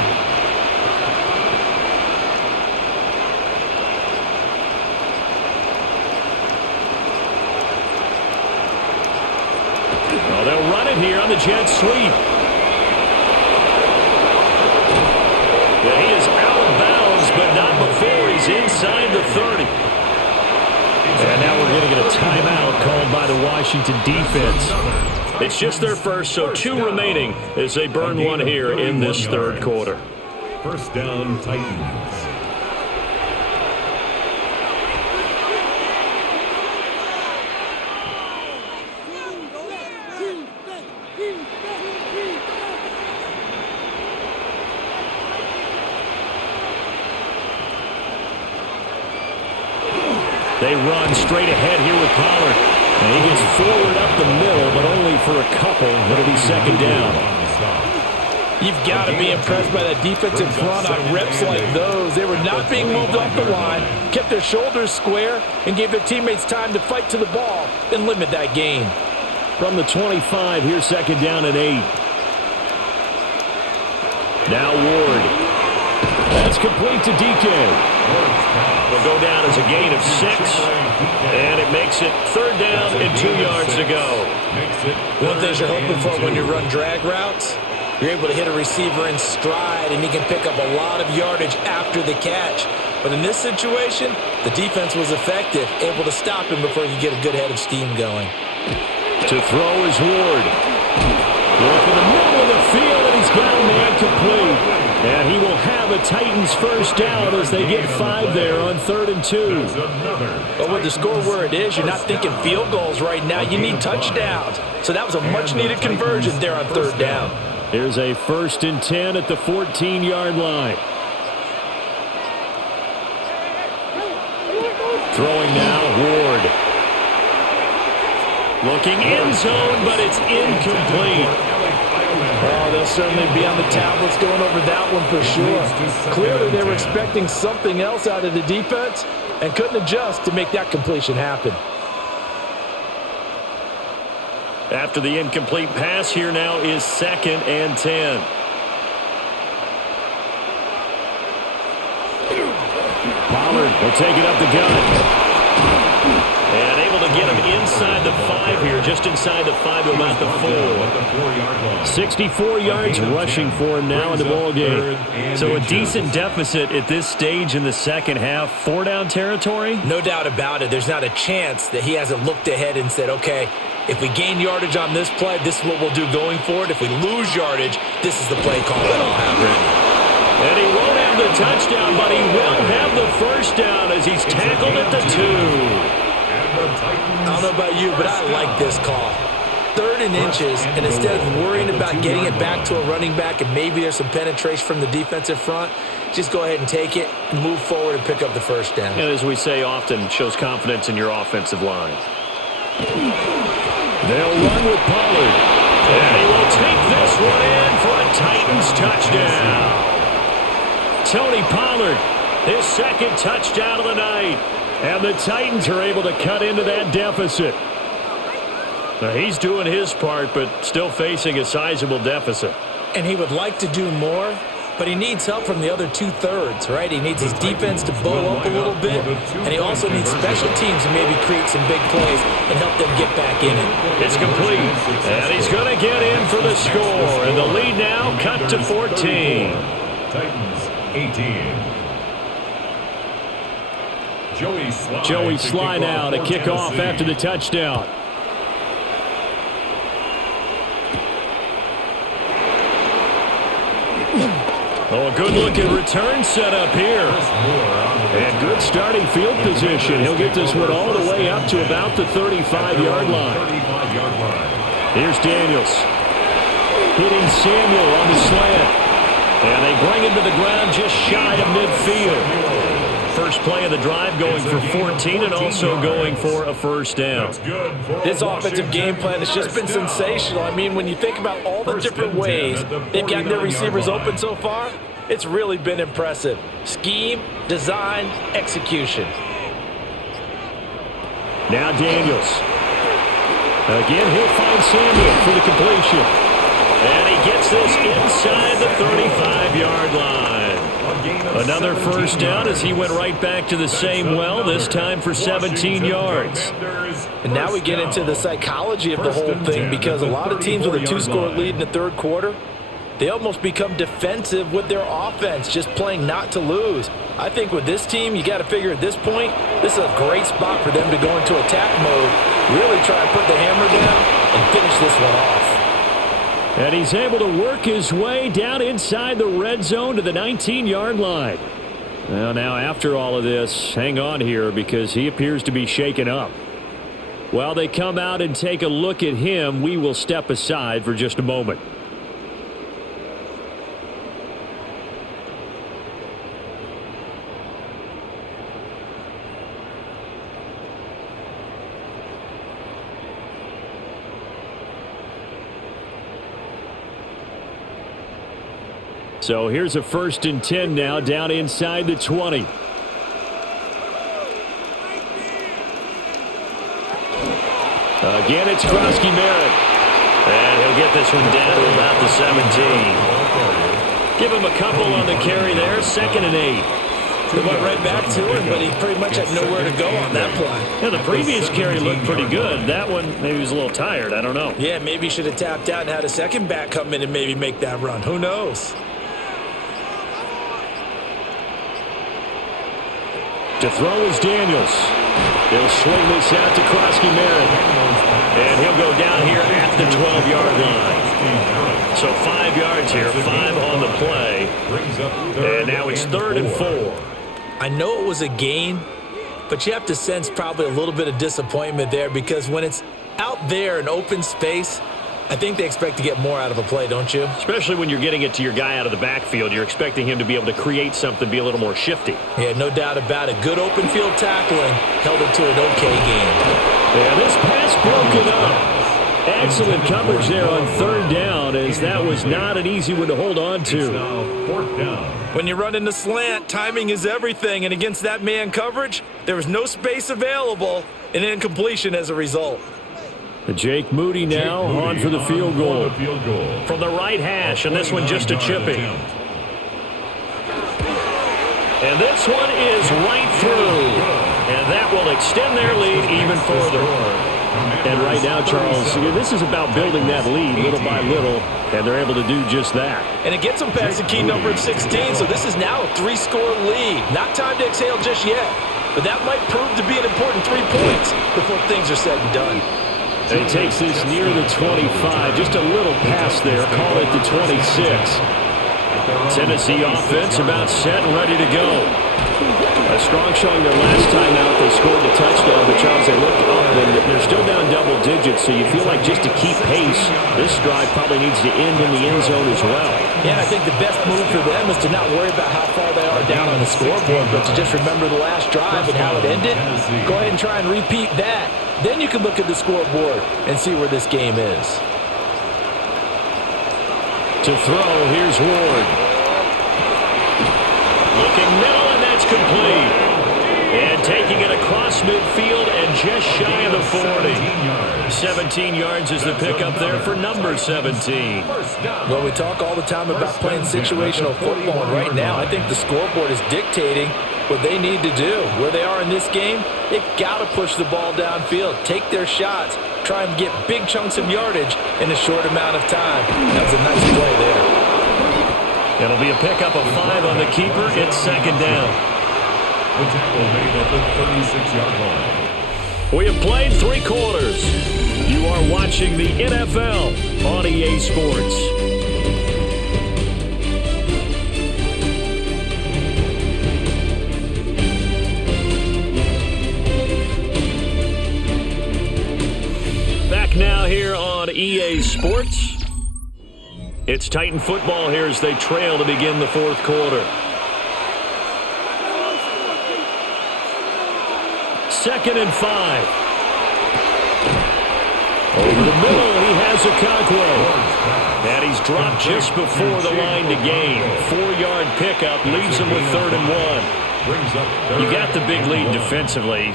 Well, they'll run it here on the jet sweep. Yeah, he is out of bounds, but not before he's inside the 30. And now we're going to get a timeout called by the Washington defense. It's just their first, so 2 remaining as they burn one here in this third quarter. First down, Titans. They run straight ahead here with Pollard. And he gets forward up the middle, but only for a couple. It'll be second down. You've got to be impressed by that defensive front on reps like those. They were not being moved off the line, kept their shoulders square, and gave their teammates time to fight to the ball and limit that gain. From the 25, here's second down and 8. Now Ward. That's complete to DK. Will go down as a gain of 6, and it makes it third down and 2 yards to go. One thing you're hoping for when you run drag routes, you're able to hit a receiver in stride, and he can pick up a lot of yardage after the catch. But in this situation, the defense was effective, able to stop him before he could get a good head of steam going. To throw is Ward. Up in the middle of the field, and he's got a man complete. And he will have a Titans first down as they get 5 there on 3rd and 2. But with the score where it is, you're not thinking field goals right now. You need touchdowns. So that was a much-needed conversion there on 3rd down. Here's a 1st and 10 at the 14-yard line. Throwing now, Ward. Looking end zone, but it's incomplete. Oh, they'll certainly be on the tablets going over that one for sure. Clearly, they were expecting something else out of the defense and couldn't adjust to make that completion happen. After the incomplete pass, here now is 2nd and 10. Pollard will take it up the gut. And able to get him inside the 5 here, just inside the 5 to about the 4. 64 yards rushing for him now in the ball game. So a decent deficit at this stage in the second half. 4-down territory? No doubt about it. There's not a chance that he hasn't looked ahead and said, okay, if we gain yardage on this play, this is what we'll do going forward. If we lose yardage, this is the play call that I'll have ready. And he won't have the touchdown, but he will have the first down as he's tackled at the 2. I don't know about you, but I like this call. 3rd and inches, and instead of worrying about getting it back to a running back and maybe there's some penetration from the defensive front, just go ahead and take it, move forward, and pick up the first down. And as we say often, shows confidence in your offensive line. They'll run with Pollard. And he will take this one in for a Titans touchdown. Tony Pollard His second touchdown of the night. And the Titans are able to cut into that deficit. Now, he's doing his part, but still facing a sizable deficit. And he would like to do more, but he needs help from the other two-thirds, right? He needs his defense to bow up a little bit, and he also needs special teams to maybe create some big plays and help them get back in it. It's complete, and he's going to get in for the score. And the lead now cut to 14. Titans 18. Joey Sly now to kick off after the touchdown. Oh, a good-looking return set up here. And good starting field position. He'll get this one all the way up to about the 35-yard line. Here's Daniels. Hitting Samuel on the slant. And they bring him to the ground just shy of midfield. First play of the drive going for 14 and also going for a first down. This offensive game plan has just been sensational. I mean, when you think about all the different ways they've gotten their receivers open so far, it's really been impressive. Scheme, design, execution. Now Daniels. Again, he'll find Samuel for the completion. And he gets this inside the 35-yard line. Another first down as he went right back to the same well, this time for 17 yards. And now we get into the psychology of the whole thing, because a lot of teams with a two-score lead in the third quarter, they almost become defensive with their offense, just playing not to lose. I think with this team, you got to figure at this point, this is a great spot for them to go into attack mode, really try and put the hammer down and finish this one off. And he's able to work his way down inside the red zone to the 19-yard line. Well, now after all of this, hang on here because he appears to be shaken up. While they come out and take a look at him, we will step aside for just a moment. So here's a 1st and 10 now down inside the 20. Again, it's Krosky-Merritt. And he'll get this one down to about the 17. Give him a couple on the carry there, 2nd and 8. They went right back to him, but he pretty much had nowhere to go on that play. Yeah, the previous carry looked pretty good. That one, maybe he was a little tired. I don't know. Yeah, maybe he should have tapped out and had a second back come in and maybe make that run. Who knows? To throw is Daniels. He'll swing this out to Krosky-Merritt. And he'll go down here at the 12-yard line. So 5 yards here, 5 on the play. And now it's 3rd and 4. I know it was a gain, but you have to sense probably a little bit of disappointment there, because when it's out there in open space, I think they expect to get more out of a play, don't you? Especially when you're getting it to your guy out of the backfield. You're expecting him to be able to create something, be a little more shifty. Yeah, no doubt about it. Good open field tackling held it to an okay game. Yeah, this pass broken up. Excellent coverage there on 3rd down, as that was not an easy one to hold on to. 4th down. When you run in the slant, timing is everything, and against that man coverage, there was no space available, and incompletion as a result. Jake Moody now on for the field goal. From the right hash, and this one just a chipping. And this one is right through. And that will extend their lead even further. And right now, Charles, this is about building that lead little by little, and they're able to do just that. And it gets them past the key number of 16, so this is now a 3-score lead. Not time to exhale just yet, but that might prove to be an important 3 points before things are said and done. He takes this near the 25, just a little past there, call it the 26. Tennessee offense about set and ready to go. A strong showing their last time out. They scored the touchdown, but Charles, they looked up and they're still down double digits, so you feel like just to keep pace, this drive probably needs to end in the end zone as well. Yeah, I think the best move for them is to not worry about how far they are down on the scoreboard, but to just remember the last drive and how it ended. Go ahead and try and repeat that. Then you can look at the scoreboard and see where this game is. To throw, here's Ward. Looking middle, and that's complete. And taking it across midfield and just shy of the 40. 17 yards is the pickup there for number 17. Well, we talk all the time about playing situational football, and right now I think the scoreboard is dictating what they need to do. Where they are in this game, they've got to push the ball downfield, take their shots, try and get big chunks of yardage in a short amount of time. That was a nice play there. It'll be a pickup of 5 on the keeper. It's second down. The tackle made at the 36-yard line. We have played 3 quarters. You are watching the NFL on EA Sports. Back now here on EA Sports. It's Titan football here as they trail to begin the 4th quarter. Second and 5. Over the middle, he has Okonkwo. And he's dropped just before the line to gain. 4-yard pickup leaves him with 3rd and 1. You got the big lead defensively.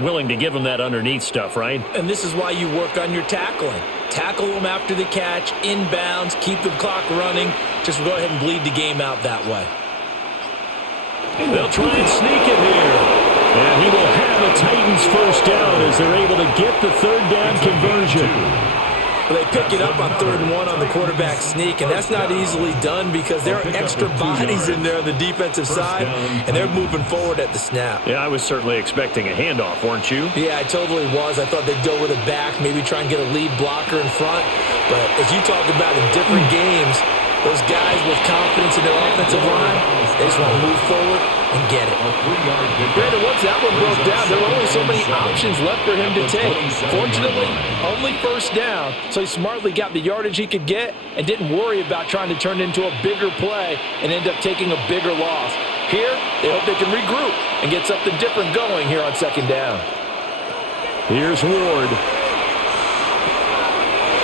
Willing to give him that underneath stuff, right? And this is why you work on your tackling. Tackle them after the catch, inbounds, keep the clock running. Just go ahead and bleed the game out that way. They'll try and sneak it here. And he will have a Titans first down as they're able to get the 3rd down conversion. Well, they pick it up on 3rd and 1 on the quarterback sneak, and that's not easily done because there are extra bodies in there on the defensive side, and they're moving forward at the snap. Yeah, I was certainly expecting a handoff, weren't you? Yeah, I totally was. I thought they'd go with a back, maybe try and get a lead blocker in front. But as you talk about in different games, those guys with confidence in their offensive line, they just want to move forward and get it. Brandon, once that one broke down, there were only so many options left for him to take. Fortunately, only first down, so he smartly got the yardage he could get and didn't worry about trying to turn it into a bigger play and end up taking a bigger loss. Here, they hope they can regroup and get something different going here on 2nd down. Here's Ward.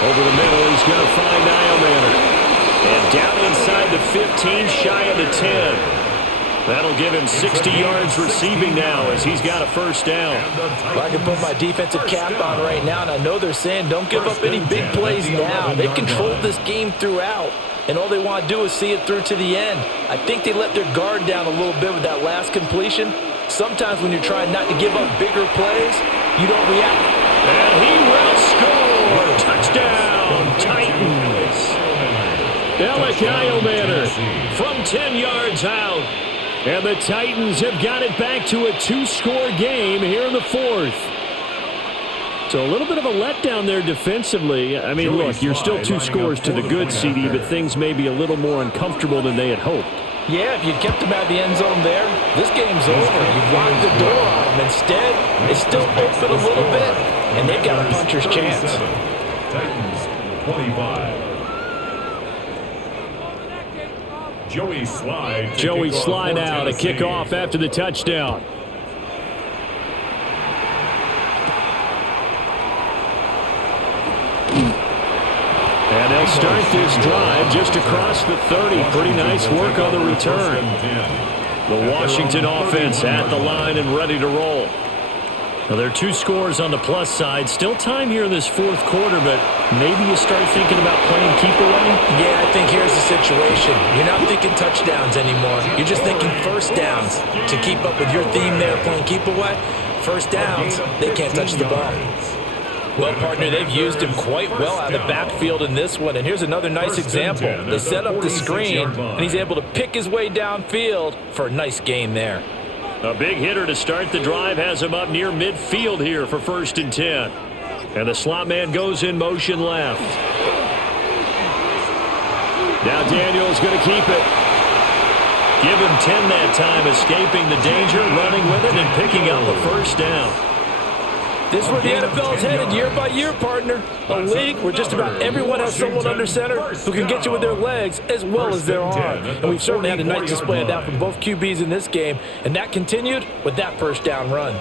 Over the middle, he's going to find Iomanner. And down inside the 15, shy of the 10. That'll give him 60 yards receiving now as he's got a first down. Well, I can put my defensive cap on right now, and I know they're saying don't give up any big plays now. They've controlled this game throughout, and all they want to do is see it through to the end. I think they let their guard down a little bit with that last completion. Sometimes when you're trying not to give up bigger plays, you don't react. And he will score. Touchdown, Titans. Alec Iomanner from 10 yards out. And the Titans have got it back to a 2-score game here in the 4th. So a little bit of a letdown there defensively. I mean, look, you're still 2 scores to the good, CD, but things may be a little more uncomfortable than they had hoped. Yeah, if you'd kept them out of the end zone there, this game's over. You've locked the door on them. Instead, it's still open a little bit, and they've got a puncher's chance. Titans 25. Joey Slye now to kick off after the touchdown. And they'll start this drive just across the 30. Pretty nice work on the return. The Washington offense at the line and ready to roll. Now, there are 2 scores on the plus side. Still time here in this 4th quarter, but maybe you start thinking about playing keep away? Yeah, I think here's the situation. You're not thinking touchdowns anymore. You're just thinking first downs. To keep up with your theme there, playing keep away, first downs, they can't touch the ball. Well, partner, they've used him quite well out of the backfield in this one. And here's another nice example. They set up the screen, and he's able to pick his way downfield for a nice gain there. A big hitter to start the drive has him up near midfield here for 1st and 10. And the slot man goes in motion left. Now Daniel's going to keep it. Give him 10 that time, escaping the danger, running with it, and picking up a first down. This is where the NFL is headed year by year, partner. A league where just about everyone has someone under center who can get you with their legs as well as their arm. And we've certainly had a nice display of that from both QBs in this game, and that continued with that first down run.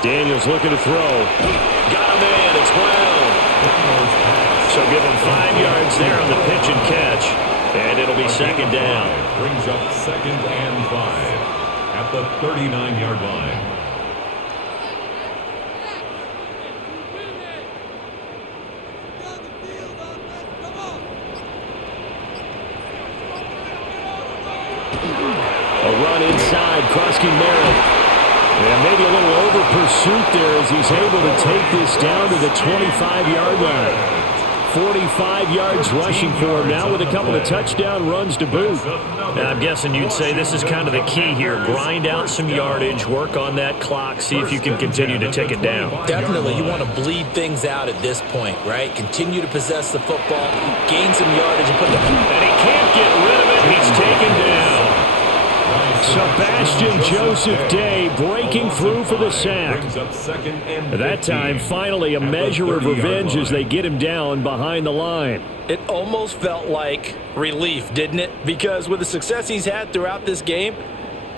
Daniels looking to throw. Got him in. It's Brown. So give him 5 yards there on the pitch and catch. And it'll be second down. Brings up 2nd and 5 at the 39-yard line. A run inside, Krusky Merritt. And maybe a little over pursuit there as he's able to take this down to the 25-yard line. 45 yards rushing for him now with a couple of touchdown runs to boot. And I'm guessing you'd say this is kind of the key here. Grind out some yardage, work on that clock, see if you can continue to tick it down. Definitely, you want to bleed things out at this point, right? Continue to possess the football, gain some yardage, and put the... And he can't get rid of it. He's taken down. Sebastian Joseph Day breaking through for the sack. At that time, finally a measure of revenge as they get him down behind the line. It almost felt like relief, didn't it? Because with the success he's had throughout this game,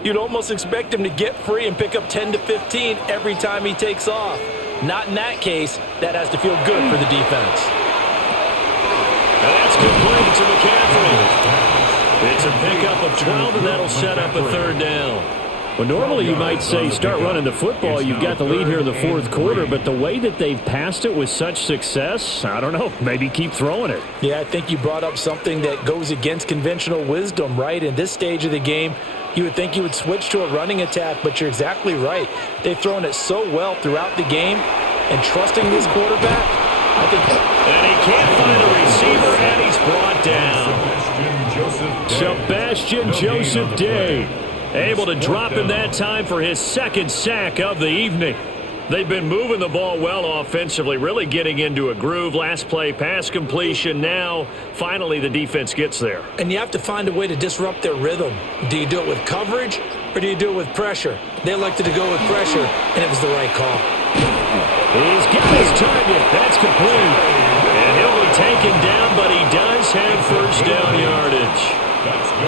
you'd almost expect him to get free and pick up 10 to 15 every time he takes off. Not in that case. That has to feel good for the defense. And that's complete to McCaffrey. It's a pickup of 12, and that'll set up a third down. Well, normally you might say start running the football. You've got the lead here in the fourth quarter, but the way that they've passed it with such success, I don't know, maybe keep throwing it. Yeah, I think you brought up something that goes against conventional wisdom, right? In this stage of the game, you would think you would switch to a running attack, but you're exactly right. They've thrown it so well throughout the game, and trusting this quarterback, I think... And he can't find a receiver, and he's brought down. Sebastian Joseph Day, able to drop in that time for his second sack of the evening. They've been moving the ball well offensively, really getting into a groove. Last play, pass completion. Now, finally, the defense gets there. And you have to find a way to disrupt their rhythm. Do you do it with coverage, or do you do it with pressure? They elected to go with pressure, and it was the right call. He's got his target. That's complete. And he'll be taken down, but he does have first down yardage.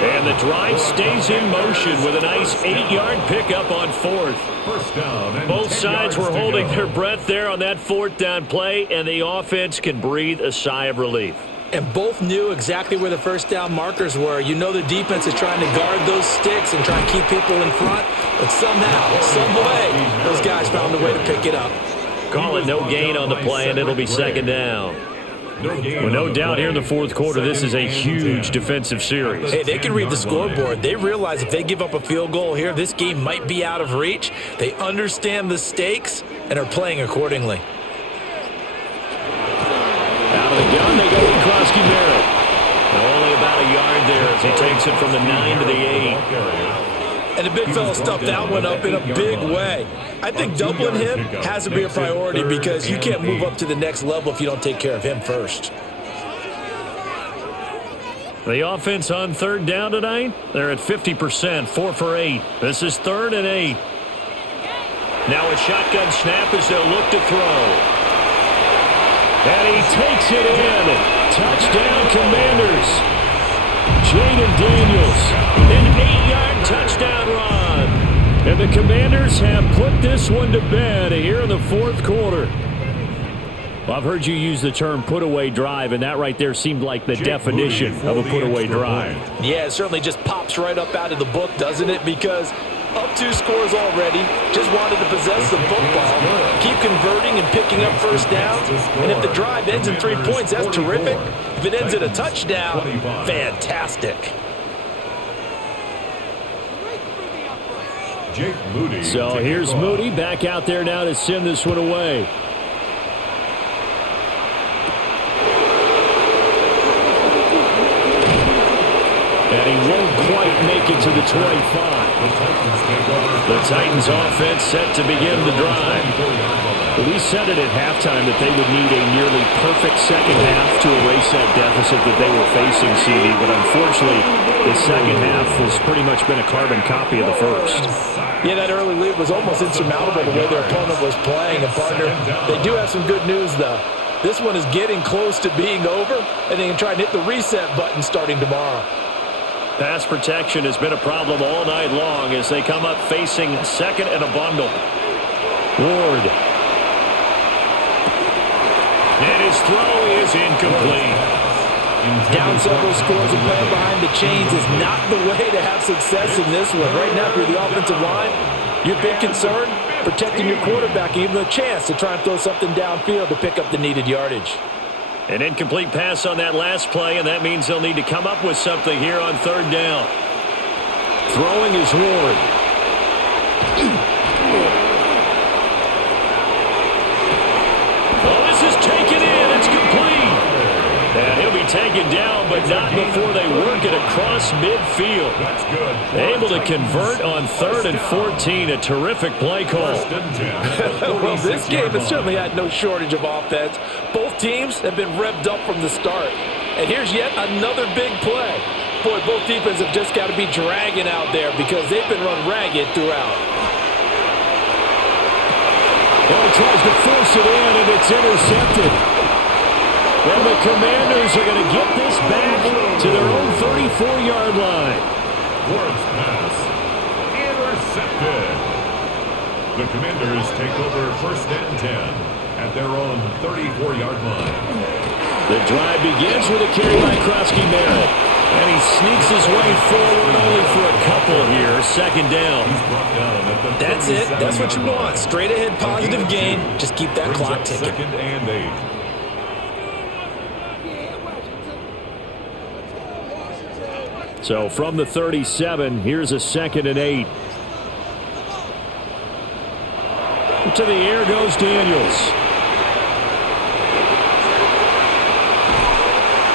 And the drive stays in motion with a nice 8-yard pickup on fourth. Both sides were holding their breath there on that fourth down play, and the offense can breathe a sigh of relief. And both knew exactly where the first down markers were. You know the defense is trying to guard those sticks and try and keep people in front, but somehow, some way, those guys found a way to pick it up. Call it no gain on the play, and it'll be second down. Well, no doubt here in the fourth quarter, this is a huge defensive series. Hey, they can read the scoreboard. They realize if they give up a field goal here, this game might be out of reach. They understand the stakes and are playing accordingly. Out of the gun, they go with Krusky Merritt. Only about a yard there as he takes it from the 9 to the 8. And the big fella stuffed that one up in a big way. I think doubling him has to be a priority because you can't move up to the next level if you don't take care of him first. The offense on third down tonight, they're at 50%, 4 for 8. This is 3rd and 8. Now a shotgun snap as they'll look to throw. And he takes it in. Touchdown, Commanders. Jaden Daniels, an 8-yard touchdown run. And the Commanders have put this one to bed here in the fourth quarter. Well, I've heard you use the term put-away drive, and that right there seemed like the definition of a put-away drive. Yeah, it certainly just pops right up out of the book, doesn't it? Because up 2 scores already, just wanted to possess the football, keep converting and picking up first downs, and if the drive ends in 3 points, that's terrific. If it ends in a touchdown, fantastic. So here's Moody back out there now to send this one away. And he won't quite make it to the 25. The Titans offense set to begin the drive. We said it at halftime that they would need a nearly perfect second half to erase that deficit that they were facing, CD. But unfortunately, the second half has pretty much been a carbon copy of the first. Yeah, that early lead was almost insurmountable the way their opponent was playing. And, partner, they do have some good news, though. This one is getting close to being over, and they can try and hit the reset button starting tomorrow. Pass protection has been a problem all night long as they come up facing second and a bundle. Ward. And his throw is incomplete. Down several scores and playing behind the chains is not the way to have success in this one. Right now, if you're the offensive line, your big concern, protecting your quarterback, even a chance to try and throw something downfield to pick up the needed yardage. An incomplete pass on that last play, and that means they'll need to come up with something here on third down. Throwing is Ward. Oh, this is taken in. It's complete. And he'll be taken down, but not before they work it across midfield. That's good. Able to convert on 3rd and 14. A terrific play call. Well, this game has certainly had no shortage of offense. Both teams have been revved up from the start. And here's yet another big play. Boy, both defenses have just got to be dragging out there because they've been run ragged throughout. Well, he tries to force it in, and it's intercepted. And the Commanders are going to get this back to their own 34-yard line. Ward's pass intercepted. The Commanders take over 1st and 10 at their own 34-yard line. The drive begins with a carry by Krosky Merritt. And he sneaks his way forward only for a couple here. 2nd down. He's brought down at the That's it. That's what you want. Straight ahead, positive gain. Just keep that clock ticking. 2nd and 8. So from the 37, here's a 2nd and 8. To the air goes Daniels.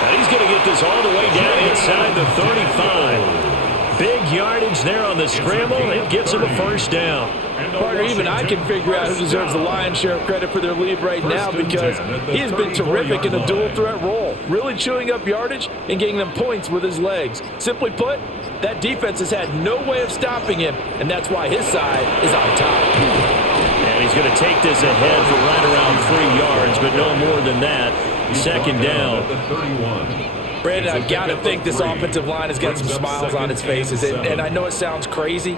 And he's going to get this all the way down inside the 35. Big yardage there on the scramble. It gets him a 1st down. Partner, even I can figure out who deserves the lion's share of credit for their lead right now because he has been terrific in a dual threat role, really chewing up yardage and getting them points with his legs. Simply put, that defense has had no way of stopping him, and that's why his side is on top. And he's going to take this ahead for right around 3 yards, but no more than that. 2nd down. Brandon, I've got to think this offensive line has got some smiles on its faces, and I know it sounds crazy,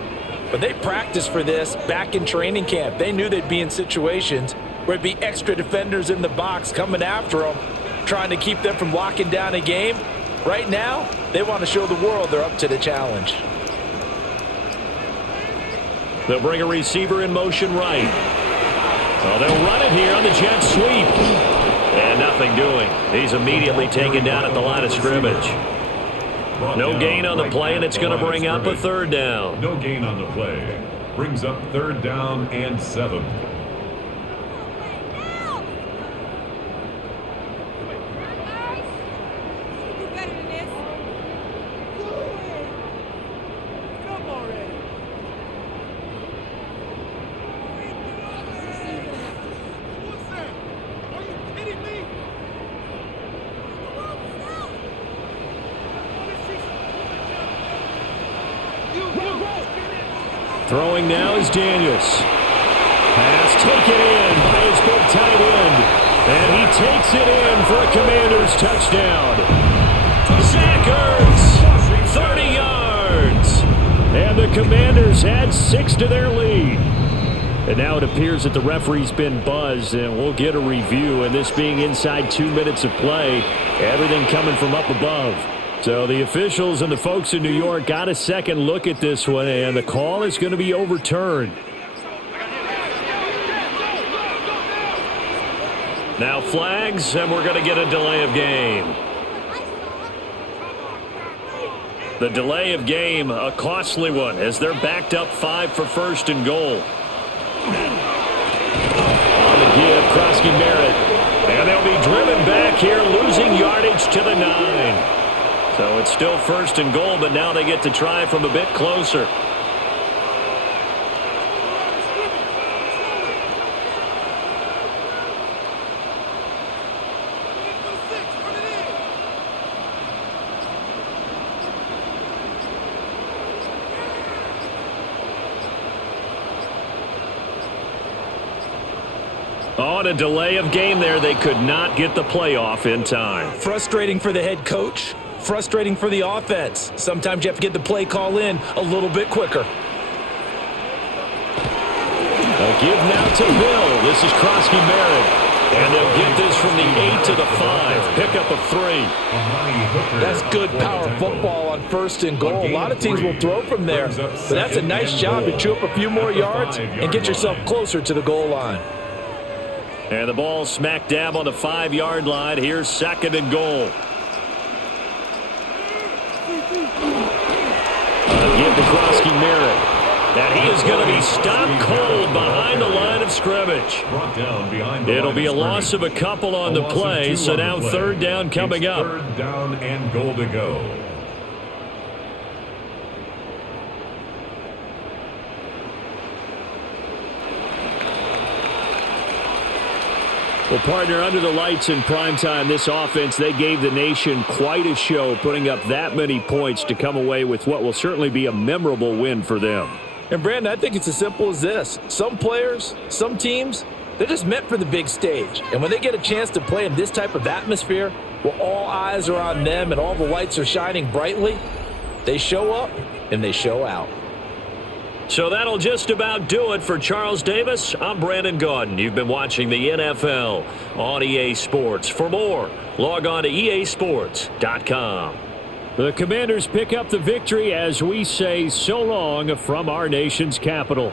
but they practiced for this back in training camp. They knew they'd be in situations where it'd be extra defenders in the box coming after them, trying to keep them from locking down a game. Right now, they want to show the world they're up to the challenge. They'll bring a receiver in motion right. Oh, they'll run it here on the jet sweep. And nothing doing. He's immediately taken down at the line of scrimmage. No gain on the play, and it's going to bring up a 3rd down. No gain on the play. Brings up 3rd down and 7. Throwing now is Daniels. Pass taken in by his big tight end. And he takes it in for a Commanders touchdown. Zach Ertz, 30 yards. And the Commanders add 6 to their lead. And now it appears that the referee's been buzzed, and we'll get a review. And this being inside 2 minutes of play, everything coming from up above. So the officials and the folks in New York got a second look at this one, and the call is going to be overturned. Now flags, and we're going to get a delay of game. The delay of game, a costly one, as they're backed up 5 for 1st and goal. On the give, Krosky Merritt. And they'll be driven back here, losing yardage to the 9. So it's still 1st and goal, but now they get to try from a bit closer. On a delay of game there, they could not get the playoff in time. Frustrating for the head coach. Frustrating for the offense. Sometimes you have to get the play call in a little bit quicker. A give now to Bill. This is Krosky Merritt. And they'll get this from the 8 to the 5. Pickup of 3. That's good power football on 1st and goal. A lot of teams will throw from there, but that's a nice job to chew up a few more yards and get yourself closer to the goal line. And the ball smack dab on the 5-yard line. Here's 2nd and goal. Give to Krosky Merritt. And he is going to be stopped cold behind the line of scrimmage. It'll be a loss of a couple on the play, so now 3rd down coming up. 3rd down and goal to go. Well, partner, under the lights in primetime, this offense, they gave the nation quite a show, putting up that many points to come away with what will certainly be a memorable win for them. And, Brandon, I think it's as simple as this. Some players, some teams, they're just meant for the big stage. And when they get a chance to play in this type of atmosphere, where all eyes are on them and all the lights are shining brightly, they show up and they show out. So that'll just about do it for Charles Davis. I'm Brandon Gaudin. You've been watching the NFL on EA Sports. For more, log on to easports.com. The Commanders pick up the victory as we say so long from our nation's capital.